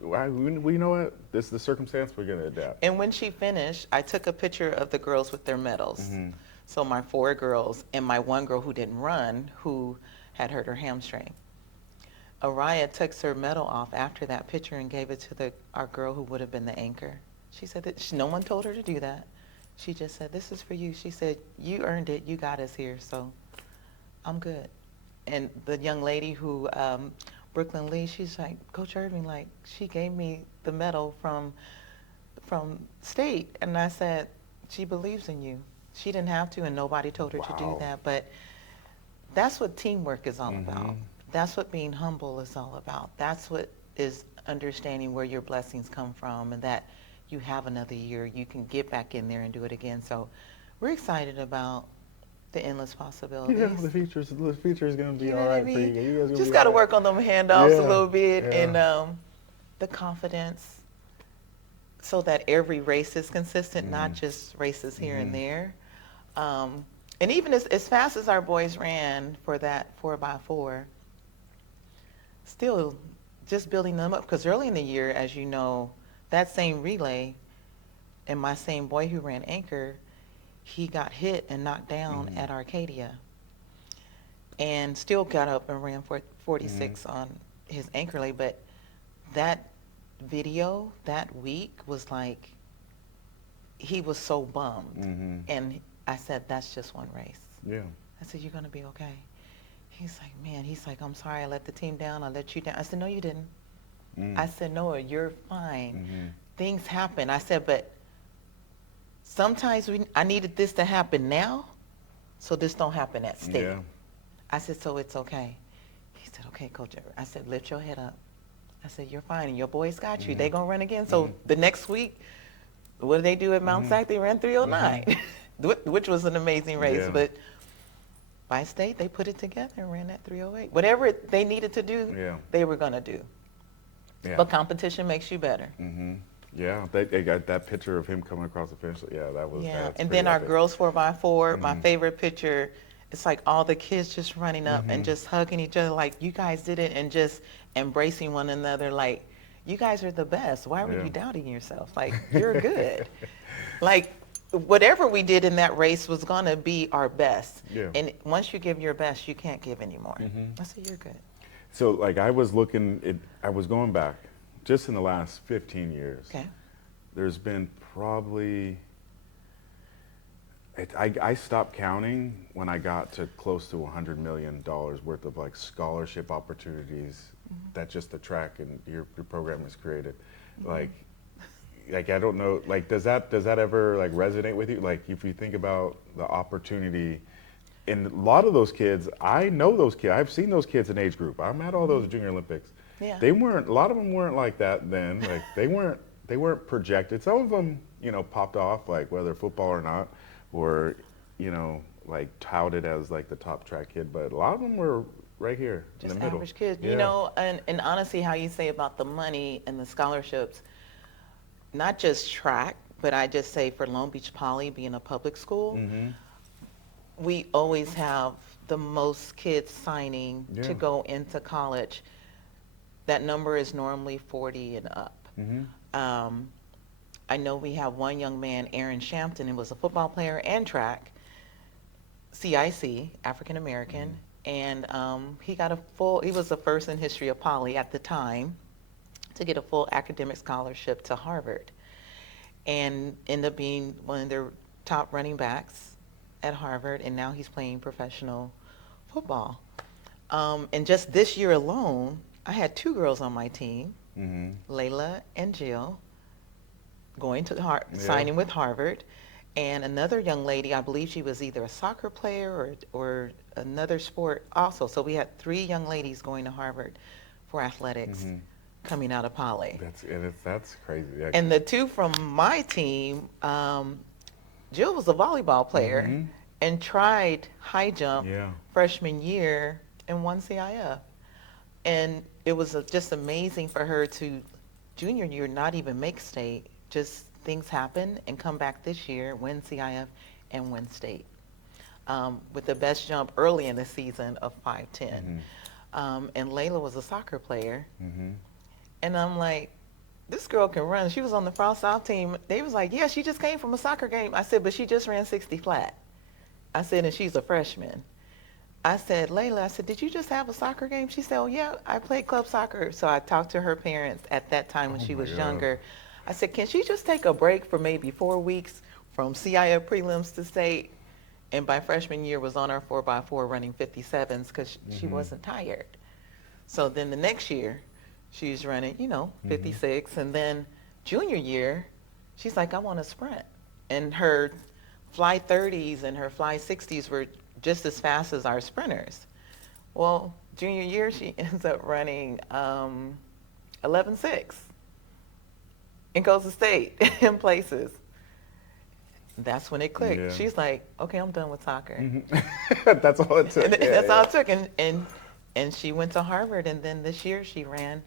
we know what, this is the circumstance, we're gonna adapt. And when she finished, I took a picture of the girls with their medals. So my 4 girls and my 1 girl who didn't run, who had hurt her hamstring. Araya took her medal off after that picture and gave it to our girl who would have been the anchor. She said that no one told her to do that. She just said, "This is for you." She said, "You earned it. You got us here, so I'm good." And the young lady who, Brooklyn Lee, she's like, "Coach Irving, like, she gave me the medal from state." And I said, "She believes in you. She didn't have to, and nobody told her to do that." But that's what teamwork is all about. That's what being humble is all about. That's what is understanding where your blessings come from, and that you have another year. You can get back in there and do it again. So we're excited about the endless possibilities. Yeah, the future is going to be all right for you. You guys just got to work on them handoffs a little bit, and the confidence, so that every race is consistent, not just races here and there. And even as fast as our boys ran for that 4x4, still just building them up. Because early in the year, as you know, that same relay and my same boy who ran anchor, he got hit and knocked down at Arcadia, and still got up and ran for 46 on his anchor lay. But that video that week was like, he was so bummed. And I said, "That's just one race." Yeah. I said, "You're going to be okay." He's like, "Man," he's like, "I'm sorry I let the team down. I let you down." I said, "No, you didn't." I said, "Noah, you're fine. Things happen." I said, "But sometimes I needed this to happen now, so this don't happen at state." Yeah. I said, "So it's okay." He said, "Okay, Coach." I said, "Lift your head up." I said, "You're fine, and your boys got you. They gonna run again." So the next week, what did they do at Mount Sac? They ran 309, which was an amazing race. Yeah. But by state, they put it together and ran that 308. Whatever they needed to do, they were gonna do. Yeah. But competition makes you better. Yeah, they got that picture of him coming across the finish. Yeah, that was. Yeah, that's and pretty then our epic. girls 4x4. My favorite picture. It's like all the kids just running up and just hugging each other, like, "You guys did it," and just embracing one another, like, "You guys are the best. Why were you doubting yourself? Like, you're good." Like, whatever we did in that race was gonna be our best. Yeah. And once you give your best, you can't give anymore. I said, "You're good." So, like, I was going back, just in the last 15 years. Okay. There's been probably, I stopped counting when I got to close to $100 million worth of, like, scholarship opportunities that just the track and your program has created. Like I don't know, like, does that ever, like, resonate with you? Like, if you think about the opportunity, and a lot of those kids, I know those kids. I've seen those kids in age group. I'm at all those Junior Olympics. Yeah. A lot of them weren't like that then. Like, they weren't projected. Some of them, popped off, like, whether football or not, or, like, touted as, like, the top track kid. But a lot of them were right here in Just the middle. average kids. Yeah. And honestly, how you say about the money and the scholarships, not just track, but I just say for Long Beach Poly being a public school, we always have the most kids signing to go into college. That number is normally 40 and up. I know we have one young man, Aaron Shampton, who was a football player and track, CIC, African American, and he was the first in history of Poly at the time to get a full academic scholarship to Harvard, and ended up being one of their top running backs at Harvard, and now he's playing professional football. And just this year alone, I had 2 girls on my team, Layla and Jill, going to signing with Harvard, and another young lady, I believe she was either a soccer player or another sport also. So we had 3 young ladies going to Harvard for athletics coming out of Poly. That's crazy. And the 2 from my team, Jill was a volleyball player and tried high jump freshman year and won CIF. And it was just amazing for her to, junior year, not even make state. Just things happen and come back this year, win CIF and win state. With the best jump early in the season of 5'10". and Layla was a soccer player. Mm-hmm. And I'm like, this girl can run. She was on the Frost South team. They was like, yeah, she just came from a soccer game. I said, but she just ran 60 flat. I said, and she's a freshman. I said, Layla, I said, did you just have a soccer game? She said, oh, yeah, I played club soccer. So I talked to her parents at that time when Oh she my was God. younger. I said, can she just take a break for maybe 4 weeks from CIF prelims to state? And by freshman year was on her 4x4 running 57s because she Mm-hmm. wasn't tired. So then the next year, she's running, Mm-hmm. 56. And then junior year, she's like, I want to sprint. And her fly 30s and her fly 60s were just as fast as our sprinters. Well, junior year, she ends up running 11.6 and goes to state in places. That's when it clicked. Yeah. She's like, okay, I'm done with soccer. Mm-hmm. That's all it took. And Yeah, that's all yeah. it took. And she went to Harvard. And then this year she ran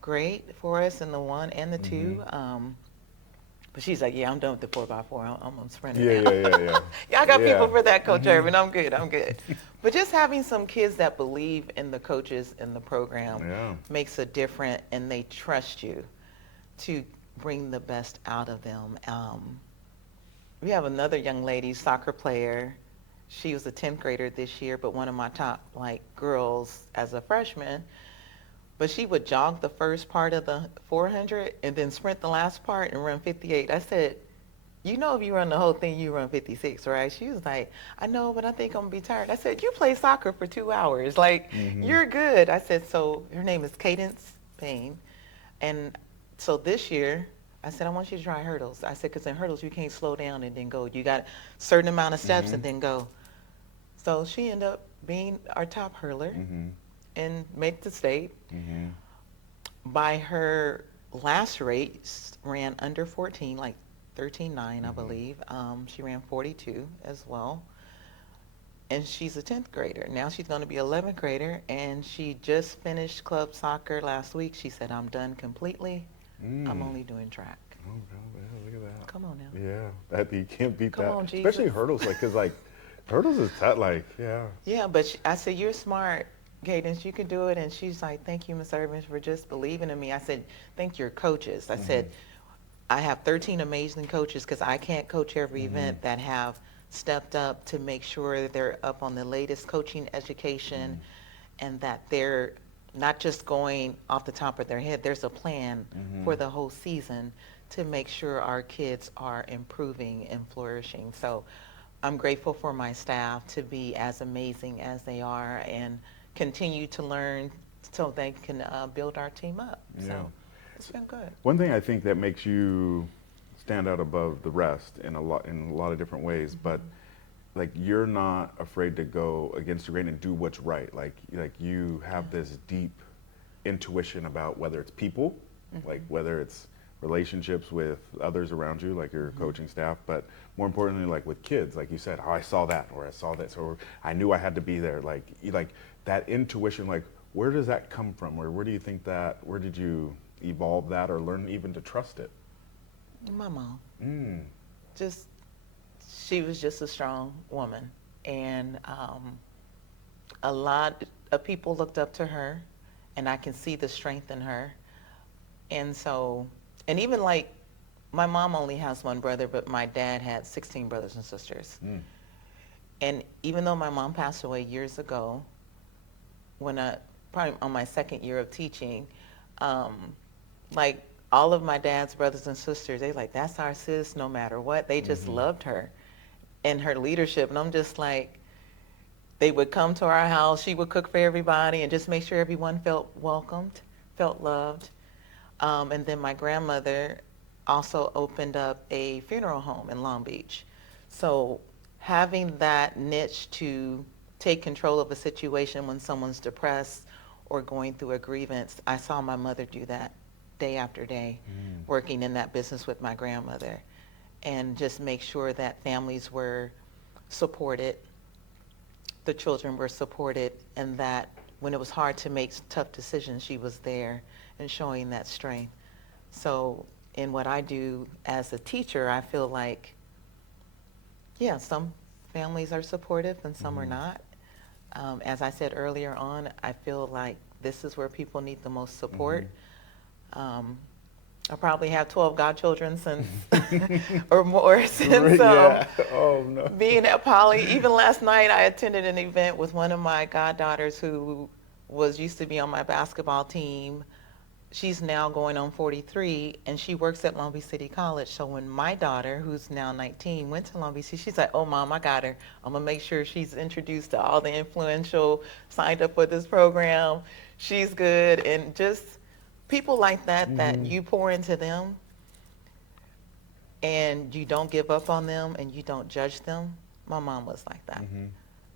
great for us in the 1 and the 2. Mm-hmm. But she's like, yeah, I'm done with the 4x4. I'm a sprinter Yeah, now. yeah, yeah, yeah. Yeah, I got Yeah. people for that, Coach Mm-hmm. Irvin. I'm good. I'm good. But just having some kids that believe in the coaches in the program Yeah. makes a difference, and they trust you to bring the best out of them. We have another young lady, soccer player. She was a 10th grader this year, but one of my top girls as a freshman. But she would jog the first part of the 400 and then sprint the last part and run 58. I said, if you run the whole thing, you run 56, right? She was like, I know, but I think I'm going to be tired. I said, you play soccer for 2 hours. Mm-hmm. You're good. I said, so her name is Cadence Payne. And so this year, I said, I want you to try hurdles. I said, because in hurdles, you can't slow down and then go. You got a certain amount of steps Mm-hmm. and then go. So she ended up being our top hurler Mm-hmm. and made it to state. Mm-hmm. By her last race, ran under 14, like 13.9, I believe. She ran 42 as well. And she's a 10th grader. Now she's going to be 11th grader, and she just finished club soccer last week. She said, I'm done completely. I'm only doing track. Oh, God, yeah, look at that. Come on now. Yeah, that you can't beat Come that. on, Especially Jesus. hurdles, because hurdles is tough. Yeah. Yeah, but I said, you're smart, Cadence. You can do it. And she's like, thank you, Miss Irvin, for just believing in me. I said, thank your coaches. I said, I have 13 amazing coaches because I can't coach every event that have stepped up to make sure that they're up on the latest coaching education and that they're not just going off the top of their head. There's a plan for the whole season to make sure our kids are improving and flourishing. So I'm grateful for my staff to be as amazing as they are and continue to learn so they can build our team up. Yeah. So it's been good. One thing I think that makes you stand out above the rest in a lot of different ways, but you're not afraid to go against the grain and do what's right. Like you have this deep intuition about whether it's people, like whether it's relationships with others around you, like your coaching staff, but more importantly, like with kids, like you said, oh, I saw that, or I saw this, or I knew I had to be there. Like that intuition, where does that come from? Or where do you think where did you evolve that or learn even to trust it? My mom. She was just a strong woman. And a lot of people looked up to her, and I can see the strength in her. And so, and even my mom only has one brother, but my dad had 16 brothers and sisters. And even though my mom passed away years ago, probably on my second year of teaching, all of my dad's brothers and sisters, they like, that's our sis no matter what. They just loved her and her leadership. And I'm just like, they would come to our house, she would cook for everybody and just make sure everyone felt welcomed, felt loved. And then my grandmother also opened up a funeral home in Long Beach. So having that niche to take control of a situation when someone's depressed or going through a grievance, I saw my mother do that day after day, working in that business with my grandmother, and just make sure that families were supported, the children were supported, and that when it was hard to make tough decisions, she was there and showing that strength. So in what I do as a teacher, I feel like, yeah, some families are supportive and some are not. As I said earlier on, I feel like this is where people need the most support. I probably have 12 godchildren since, or more since Yeah. Oh no. being at Poly. Even last night, I attended an event with one of my goddaughters who used to be on my basketball team. She's now going on 43, and she works at Long Beach City College. So when my daughter, who's now 19, went to Long Beach, she's like, "Oh, Mom, I got her. I'm gonna make sure she's introduced to all the influential, signed up for this program. She's good." And just people like that, that you pour into them, and you don't give up on them, and you don't judge them. My mom was like that.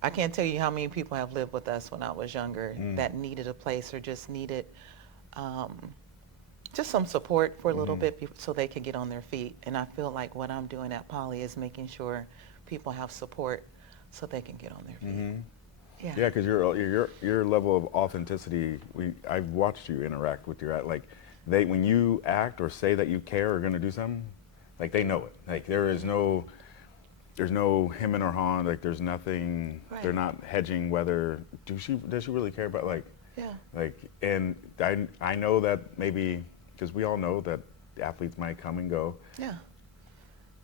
I can't tell you how many people have lived with us when I was younger that needed a place or just needed just some support for a little bit so they could get on their feet. And I feel like what I'm doing at Poly is making sure people have support so they can get on their feet. Yeah, because your level of authenticity, I've watched you interact with like when you act or say that you care or going to do something, like they know it. Like there's no hemming or hawing. Like there's nothing. Right. They're not hedging whether does she really care about like. Yeah. Like, and I know that maybe because we all know that athletes might come and go. Yeah.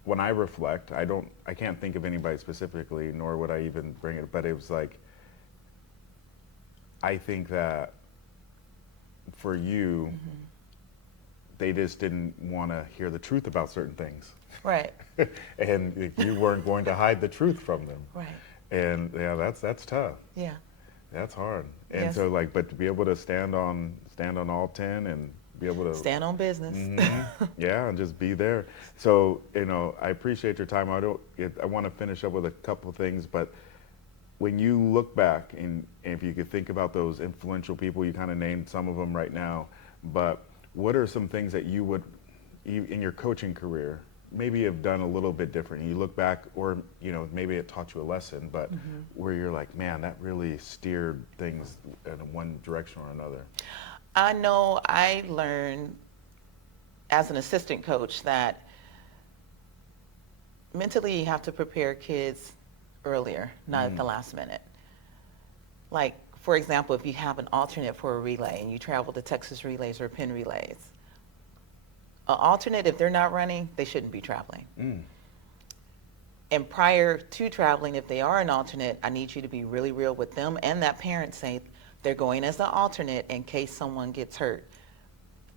When I reflect, I can't think of anybody specifically, nor would I even bring it. But it was like, I think that for you, they just didn't want to hear the truth about certain things. Right. And you weren't going to hide the truth from them. Right. And yeah, that's tough. Yeah. That's hard. And Yes. so like, but to be able to stand on all 10 and be able to Stand on business. yeah, and just be there. So, I appreciate your time. I want to finish up with a couple of things, but when you look back and if you could think about those influential people, you kind of named some of them right now, but what are some things that you would, in your coaching career, maybe have done a little bit different? You look back, or maybe it taught you a lesson, but where you're like, man, that really steered things in one direction or another. I know I learned as an assistant coach that mentally you have to prepare kids earlier, not at the last minute. Like, for example, if you have an alternate for a relay and you travel to Texas relays or Penn relays, an alternate, if they're not running, they shouldn't be traveling. And prior to traveling, if they are an alternate, I need you to be really real with them and that parent, say they're going as an alternate in case someone gets hurt.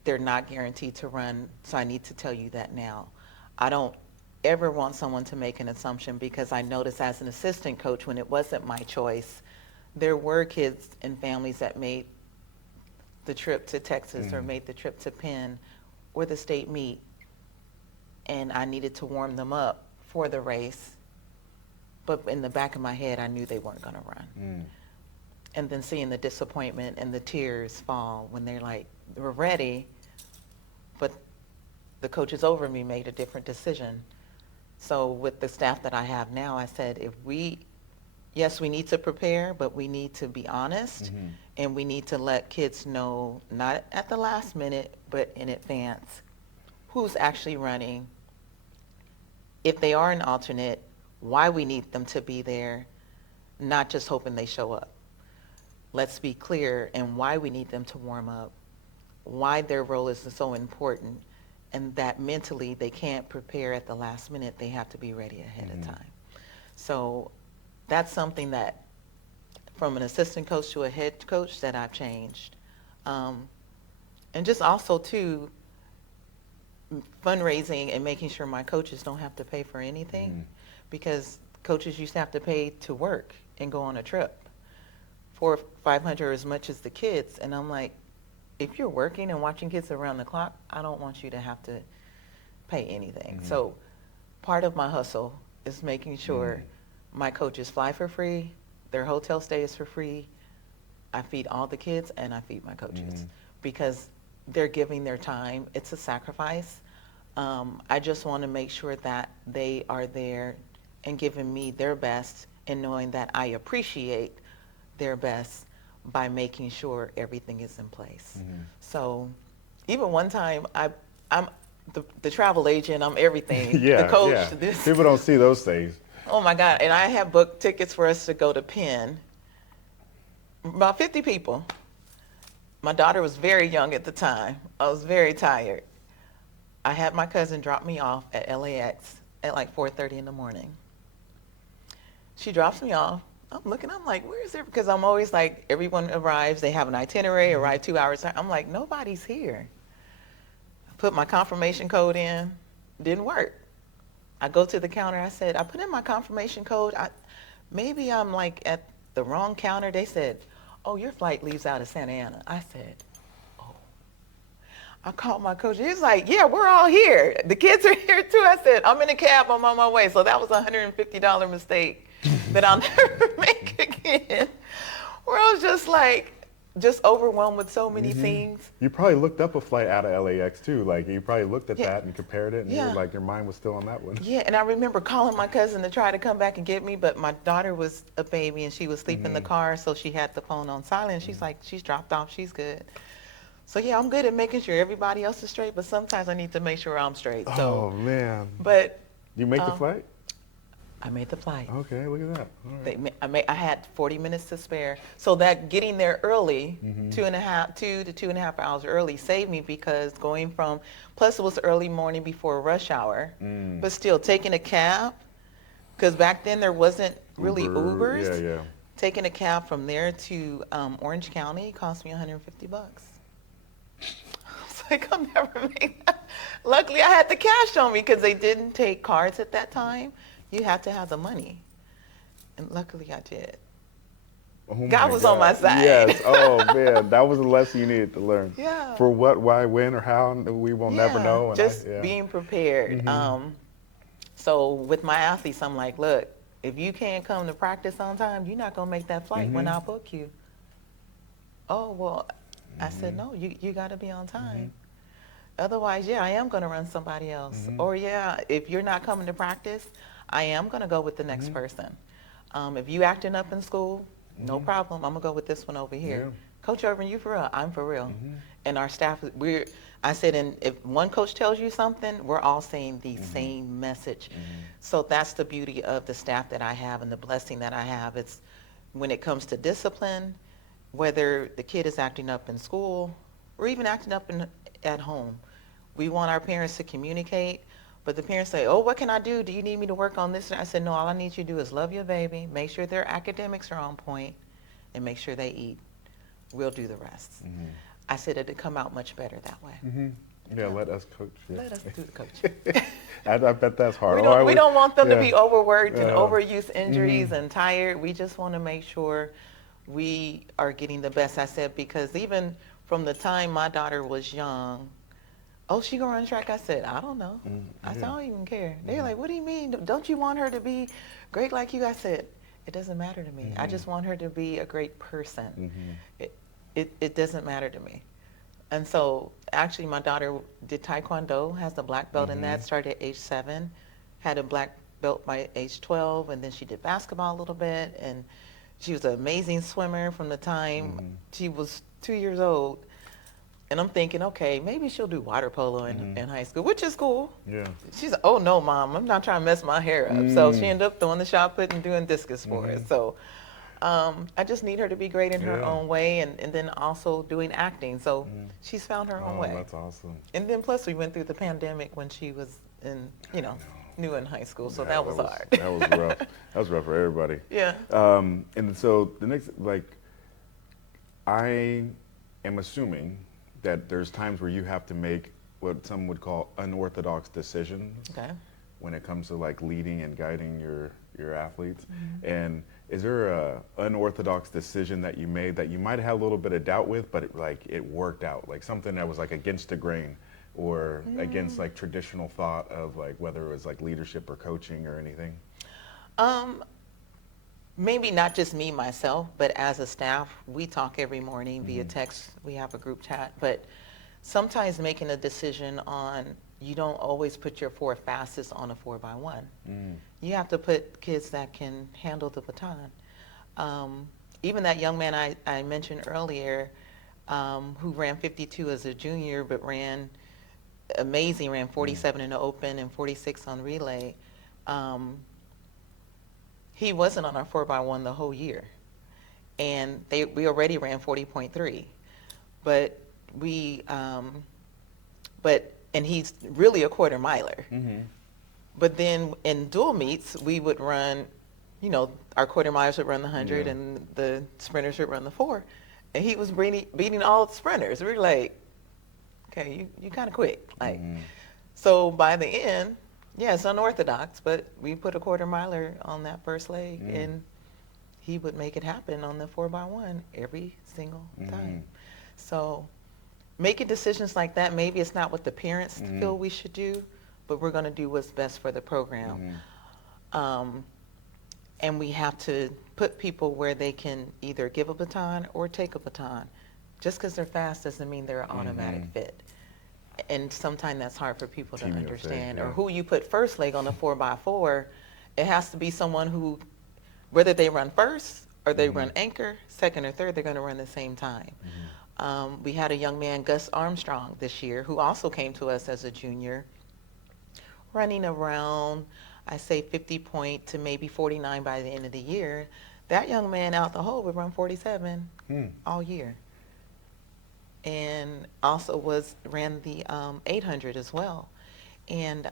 They're not guaranteed to run, so I need to tell you that now. I don't ever want someone to make an assumption, because I noticed as an assistant coach, when it wasn't my choice, there were kids and families that made the trip to Texas or made the trip to Penn or the state meet, and I needed to warm them up for the race, but in the back of my head, I knew they weren't going to run. And then seeing the disappointment and the tears fall when they're like, we're ready, but the coaches over me made a different decision. So with the staff that I have now, I said, yes, we need to prepare, but we need to be honest, and we need to let kids know, not at the last minute, but in advance, who's actually running, if they are an alternate, why we need them to be there, not just hoping they show up. Let's be clear in why we need them to warm up, why their role is so important, and that mentally they can't prepare at the last minute. They have to be ready ahead of time. So that's something that, from an assistant coach to a head coach, that I've changed. And just also, too, fundraising and making sure my coaches don't have to pay for anything, because coaches used to have to pay to work and go on a trip, $400 or $500 as much as the kids. And I'm like, if you're working and watching kids around the clock, I don't want you to have to pay anything. So part of my hustle is making sure my coaches fly for free, their hotel stay is for free, I feed all the kids, and I feed my coaches, because they're giving their time. It's a sacrifice. I just want to make sure that they are there and giving me their best, and knowing that I appreciate their best by making sure everything is in place. So even one time, I'm the travel agent, I'm everything. The coach, this. People don't see those things. Oh my God, and I have booked tickets for us to go to Penn, About 50 people. My daughter was very young at the time. I was very tired. I had my cousin drop me off at LAX at like 4:30 in the morning. She drops me off. I'm looking, I'm like, where is it? Because I'm always like, everyone arrives, they have an itinerary, arrive 2 hours. I'm like, nobody's here. I put my confirmation code in, didn't work. I go to the counter, I said, I put in my confirmation code. Maybe I'm like at the wrong counter. They said, oh, your flight leaves out of Santa Ana. I said, oh. I called my coach. He was like, yeah, we're all here. The kids are here too. I said, I'm in a cab, I'm on my way. So that was a $150 mistake that I'll never make again. Where I was just like, just overwhelmed with so many things. You probably looked up a flight out of LAX too. Like you probably looked at Yeah. that and compared it, and you were like, your mind was still on that one. Yeah, and I remember calling my cousin to try to come back and get me, but my daughter was a baby and she was asleep in the car, so she had the phone on silent. She's like, she's dropped off, she's good. So yeah, I'm good at making sure everybody else is straight, but sometimes I need to make sure I'm straight. So, Oh man. but You make the flight? I made the flight. Okay, look at that. All right. I had 40 minutes to spare. So that getting there early, 2 to 2.5 hours early saved me, because going from, plus it was early morning before rush hour, but still taking a cab, because back then there wasn't really Ubers. Yeah. Taking a cab from there to Orange County cost me $150. I was like, I'll never make that. Luckily I had the cash on me, because they didn't take cards at that time. You had to have the money. And luckily I did. Oh God was on my side. Yes. Oh man, that was a lesson you needed to learn. Yeah. For what, why, when, or how, we will never know. And just being prepared. So with my athletes, I'm like, look, if you can't come to practice on time, you're not gonna make that flight when I book you. Oh well, I said no. You got to be on time. Otherwise, yeah, I am gonna run somebody else. Or yeah, if you're not coming to practice, I am gonna go with the next person. If you acting up in school, no problem. I'm gonna go with this one over here. Yeah. Coach Irving, you for real? I'm for real. And our staff, I said, and if one coach tells you something, we're all saying the same message. So that's the beauty of the staff that I have and the blessing that I have. It's when it comes to discipline, whether the kid is acting up in school or even acting up at home. We want our parents to communicate, but the parents say, oh, what can I do? Do you need me to work on this? I said, no, all I need you to do is love your baby, make sure their academics are on point, and make sure they eat. We'll do the rest. I said it'd come out much better that way. Yeah, let us coach. Yeah. Let us do the coaching. I bet that's hard. We don't want them to be overworked and overuse injuries and tired. We just want to make sure we are getting the best. I said, because even from the time my daughter was young, oh, she gonna run track? I said, I don't know. I said, I don't even care. They're like, what do you mean? Don't you want her to be great like you? I said, it doesn't matter to me. I just want her to be a great person. It doesn't matter to me. And so actually my daughter did Taekwondo, has a black belt in that, started at age 7, had a black belt by age 12, and then she did basketball a little bit, and she was an amazing swimmer from the time she was 2 years old. And I'm thinking, okay, maybe she'll do water polo in high school, which is cool. Yeah. She's like, oh no, Mom, I'm not trying to mess my hair up. So she ended up throwing the shot put and doing discus for us. So I just need her to be great in her own way, and then also doing acting. So she's found her own way. That's awesome. And then plus we went through the pandemic when she was in, new in high school. So that was hard. That was rough. That was rough for everybody. Yeah. And so the next, I am assuming that there's times where you have to make what some would call unorthodox decisions when it comes to leading and guiding your athletes. And is there a unorthodox decision that you made that you might have had a little bit of doubt with, but it worked out, like something that was against the grain or against traditional thought of whether it was leadership or coaching or anything? Maybe not just me, myself, but as a staff, we talk every morning via text. We have a group chat, but sometimes making a decision on, you don't always put your 4 fastest on a 4x1. You have to put kids that can handle the baton. Even that young man I mentioned earlier, who ran 52 as a junior, but ran amazing, ran 47 in the open and 46 on relay. He wasn't on our 4x1 the whole year. and we already ran 40.3, but and he's really a quarter miler. Mm-hmm. But then in dual meets, we would run, our quarter milers would run the 100 Yeah. and the sprinters would run the 4. And he was beating all the sprinters. We were like, okay, you kind of quick. Like, Mm-hmm. so by the end, yeah, it's unorthodox, but we put a quarter miler on that first leg, and he would make it happen on the 4x1 every single time. So making decisions like that, maybe it's not what the parents feel we should do, but we're going to do what's best for the program. And we have to put people where they can either give a baton or take a baton. Just because they're fast doesn't mean they're an automatic fit. And sometimes that's hard for people to Team USA, understand. yeah. Or who you put first leg on a 4x4, it has to be someone who, whether they run first or they run anchor, second or third, they're going to run the same time. We had a young man, Gus Armstrong, this year, who also came to us as a junior, running around, I say 50 point to maybe 49 by the end of the year. That young man out the hole would run 47 all year. And also ran the 800 as well. And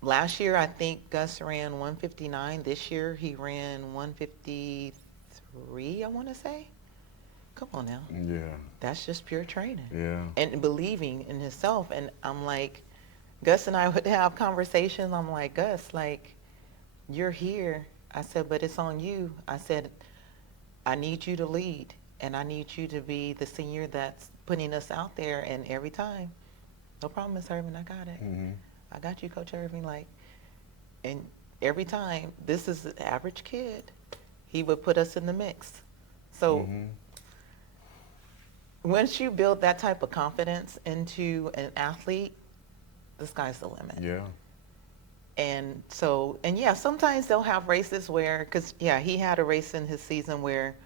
last year, I think Gus ran 159. This year, he ran 153, I want to say. Come on now. Yeah. That's just pure training. Yeah. And believing in himself. And I'm like, Gus and I would have conversations. I'm like, Gus, like, you're here. I said, but it's on you. I said, I need you to lead. And I need you to be the senior that's putting us out there. And every time, no problem, Miss Irving, I got it. I got you, Coach Irving. Like, and every time, this is an average kid. He would put us in the mix. So once you build that type of confidence into an athlete, the sky's the limit. Yeah. And so, and yeah, sometimes they'll have races where, because yeah, he had a race in his season where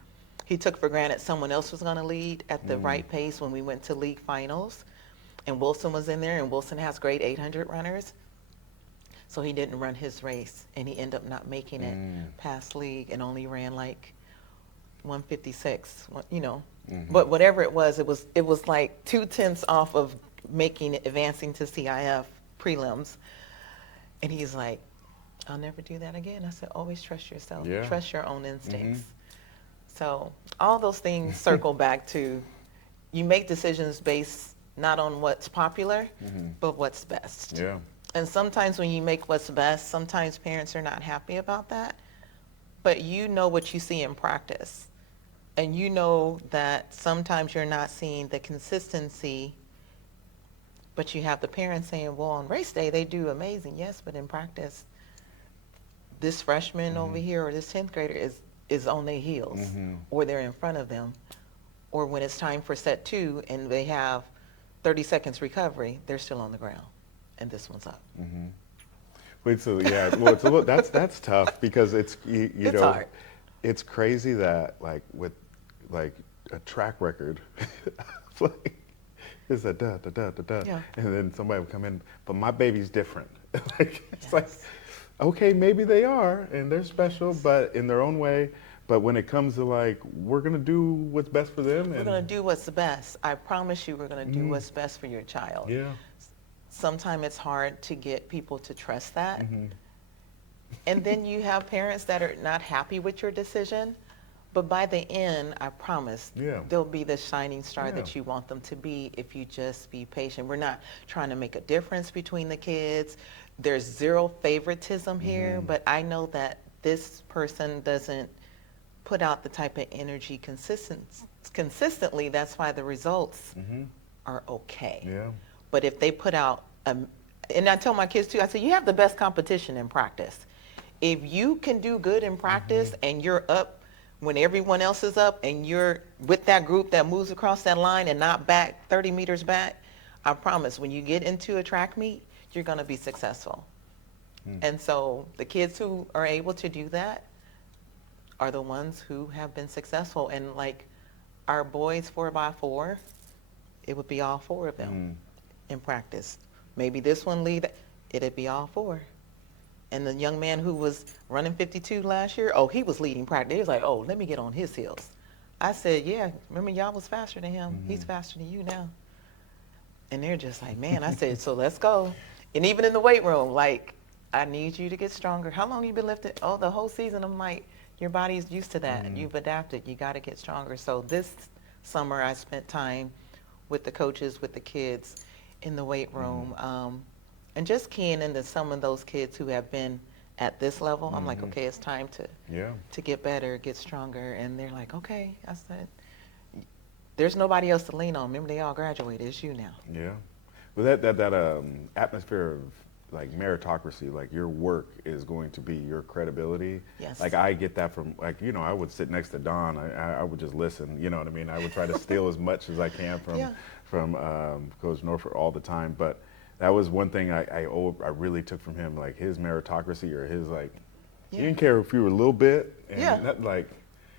he took for granted someone else was going to lead at the right pace when we went to league finals. And Wilson was in there, and Wilson has great 800 runners. So he didn't run his race, and he ended up not making it past league and only ran like 156, But whatever it was like 2/10 off of advancing to CIF prelims. And he's like, I'll never do that again. I said, always trust yourself. Yeah. Trust your own instincts. So all those things circle back to, you make decisions based not on what's popular, but what's best. Yeah. And sometimes when you make what's best, sometimes parents are not happy about that, but you know what you see in practice. And you know that sometimes you're not seeing the consistency, but you have the parents saying, well, on race day, they do amazing. Yes, but in practice, this freshman over here or this 10th grader is on their heels, or they're in front of them. Or when it's time for set 2 and they have 30 seconds recovery, they're still on the ground, and this one's up. Wait, so yeah, well, it's a little, that's tough because it's It's hard. It's crazy that like with like a track record, like it's a da da da da da, Yeah. and then somebody would come in, but my baby's different. Like it's like, okay, maybe they are and they're special, but in their own way. But when it comes to like, we're gonna do what's best for them, We're going to do what's the best. I promise you we're going to do what's best for your child. Yeah. Sometimes it's hard to get people to trust that. And then you have parents that are not happy with your decision, but by the end, I promise, they'll be the shining star that you want them to be if you just be patient. We're not trying to make a difference between the kids. There's zero favoritism here, but I know that this person doesn't put out the type of energy consistently. That's why the results are okay. Yeah. But if they put out, and I tell my kids too, I say, you have the best competition in practice. If you can do good in practice and you're up when everyone else is up and you're with that group that moves across that line and not back 30 meters back, I promise when you get into a track meet, you're going to be successful. And so the kids who are able to do that are the ones who have been successful. And like our boys 4x4, it would be all 4 of them in practice. Maybe this one lead, it'd be all 4. And the young man who was running 52 last year, oh, he was leading practice. He was like, oh, let me get on his heels. I said, yeah, remember y'all was faster than him. He's faster than you now. And they're just like, man, I said, so let's go. And even in the weight room, like, I need you to get stronger. How long you been lifting? Oh, the whole season. I'm like, your body's used to that. You've adapted. You got to get stronger. So this summer I spent time with the coaches, with the kids in the weight room, and just keying into some of those kids who have been at this level. I'm like, okay, it's time to get better, get stronger. And they're like, okay. I said, there's nobody else to lean on. Remember, they all graduated. It's you now. Yeah. Well, that atmosphere of like meritocracy, like your work is going to be your credibility. Yes. Like I get that from, like, you know, I would sit next to Don. I would just listen. You know what I mean? I would try to steal as much as I can from Coach Norfolk all the time. But that was one thing I really took from him, like his meritocracy, or his like, he didn't care if you were a little bit, and that, like.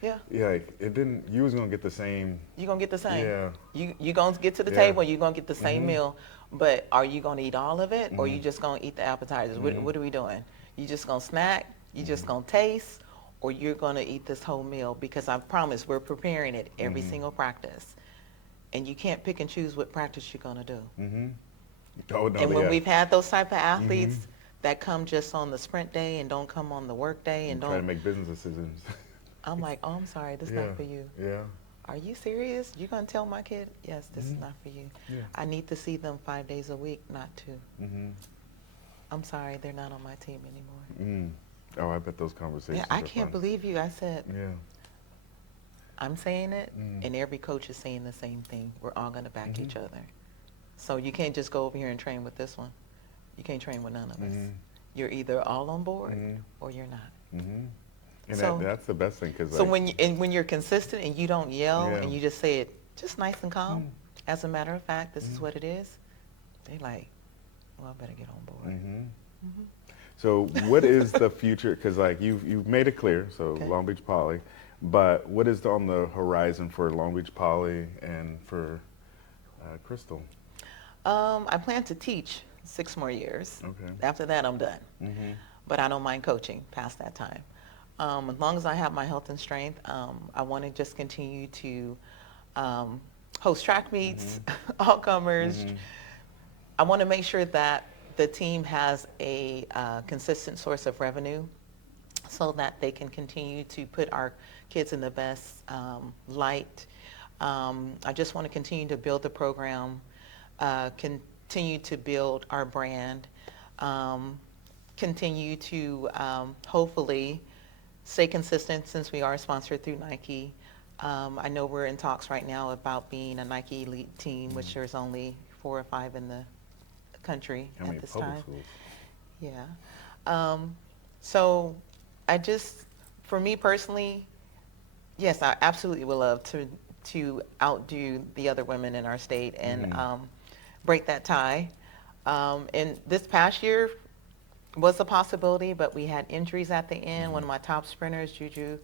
Yeah. Yeah, like, it didn't. You was gonna get the same. You're gonna get the same. Yeah. You gonna get to the table. You're gonna get the same meal. But are you gonna eat all of it, or you just gonna eat the appetizers? What are we doing? You just gonna snack? You just gonna taste, or you're gonna eat this whole meal? Because I promise we're preparing it every single practice, and you can't pick and choose what practice you're gonna do. Oh, no, And when we've had those type of athletes that come just on the sprint day and don't come on the work day and trying to don't, make business decisions. I'm like, oh, I'm sorry, this is not for you. Yeah. Are you serious? You're going to tell my kid, yes, this is not for you. Yeah. I need to see them 5 days a week, not 2. I'm sorry, they're not on my team anymore. Oh, I bet those conversations Yeah, I are can't fun. believe you. I said, Yeah. I'm saying it, and every coach is saying the same thing. We're all going to back each other. So you can't just go over here and train with this one. You can't train with none of us. You're either all on board or you're not. And So- that's the best thing, because So when you're consistent and you don't yell Yeah. and you just say it just nice and calm, as a matter of fact, this is what it is, they like, well, I better get on board. So what is the future? Because like you've made it clear, so Okay. Long Beach Poly, but what is on the horizon for Long Beach Poly and for Krystal? I plan to teach 6 more years. Okay. After that, I'm done. But I don't mind coaching past that time. As long as I have my health and strength, I want to just continue to host track meets, all comers. I want to make sure that the team has a consistent source of revenue so that they can continue to put our kids in the best light. I just want to continue to build the program, continue to build our brand, continue to hopefully stay consistent since we are sponsored through Nike. I know we're in talks right now about being a Nike elite team, which there's only 4 or 5 in the country How many at this public time. schools? Yeah. So I just, for me personally, yes, I absolutely would love to outdo the other women in our state and break that tie. And this past year was a possibility, but we had injuries at the end. One of my top sprinters, Juju,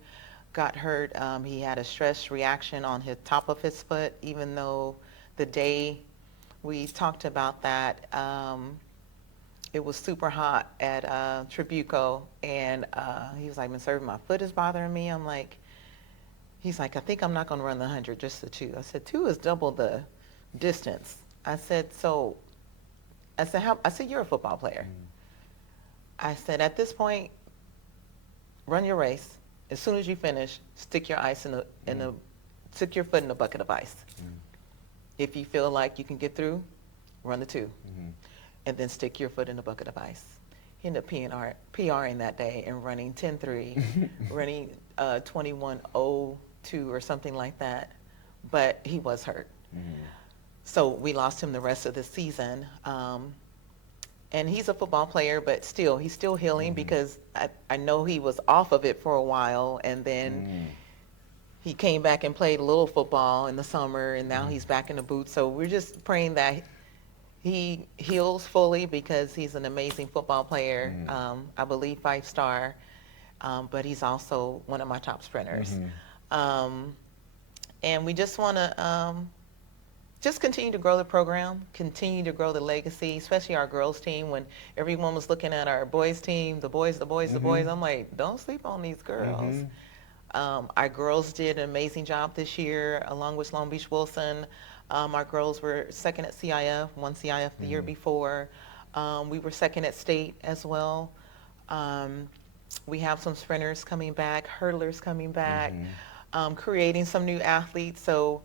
got hurt. He had a stress reaction on his top of his foot, even though the day we talked about that, it was super hot at Tribuco, and he was like, Miss Irving, my foot is bothering me. I'm like, he's like, I think I'm not going to run the 100, just the 2. I said, 2 is double the distance. I said, I said, you're a football player. I said, at this point, run your race. As soon as you finish, stick your stick your foot in a bucket of ice. If you feel like you can get through, run the 2. And then stick your foot in a bucket of ice. He ended up PRing that day and running 10.3, running 21.02 or something like that. But he was hurt. So we lost him the rest of the season. And he's a football player, but still, he's still healing because I know he was off of it for a while, and then he came back and played a little football in the summer, and now he's back in the booth. So we're just praying that he heals fully because he's an amazing football player. I believe 5-star, but he's also one of my top sprinters. And we just want to just continue to grow the program, continue to grow the legacy, especially our girls team. When everyone was looking at our boys team, the boys, the boys, I'm like, don't sleep on these girls. Our girls did an amazing job this year, along with Long Beach Wilson. Our girls were second at CIF, won CIF the year before. We were second at state as well. We have some sprinters coming back, hurdlers coming back, creating some new athletes. So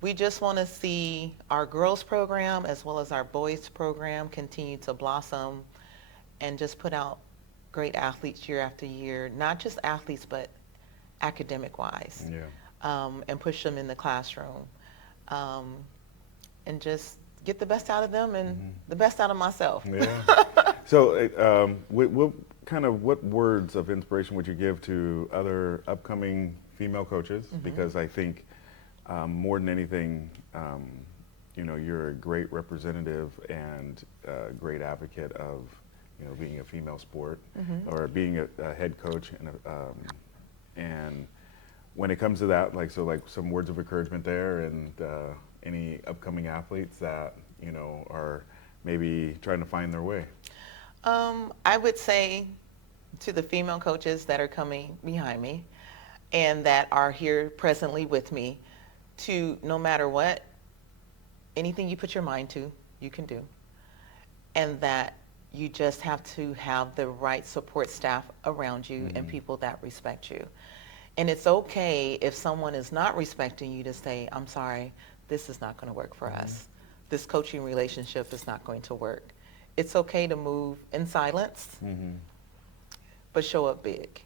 we just want to see our girls program as well as our boys program continue to blossom and just put out great athletes year after year, not just athletes, but academic wise, and push them in the classroom, and just get the best out of them and the best out of myself. So what words of inspiration would you give to other upcoming female coaches? Because I think more than anything, you're a great representative and a great advocate of, being a female sport or being a head coach. And when it comes to that, like some words of encouragement there, and any upcoming athletes that, are maybe trying to find their way. I would say to the female coaches that are coming behind me and that are here presently with me, to no matter what, anything you put your mind to, you can do. And that you just have to have the right support staff around you and people that respect you. And it's okay if someone is not respecting you to say, I'm sorry, this is not going to work for us. This coaching relationship is not going to work. It's okay to move in silence, but show up big.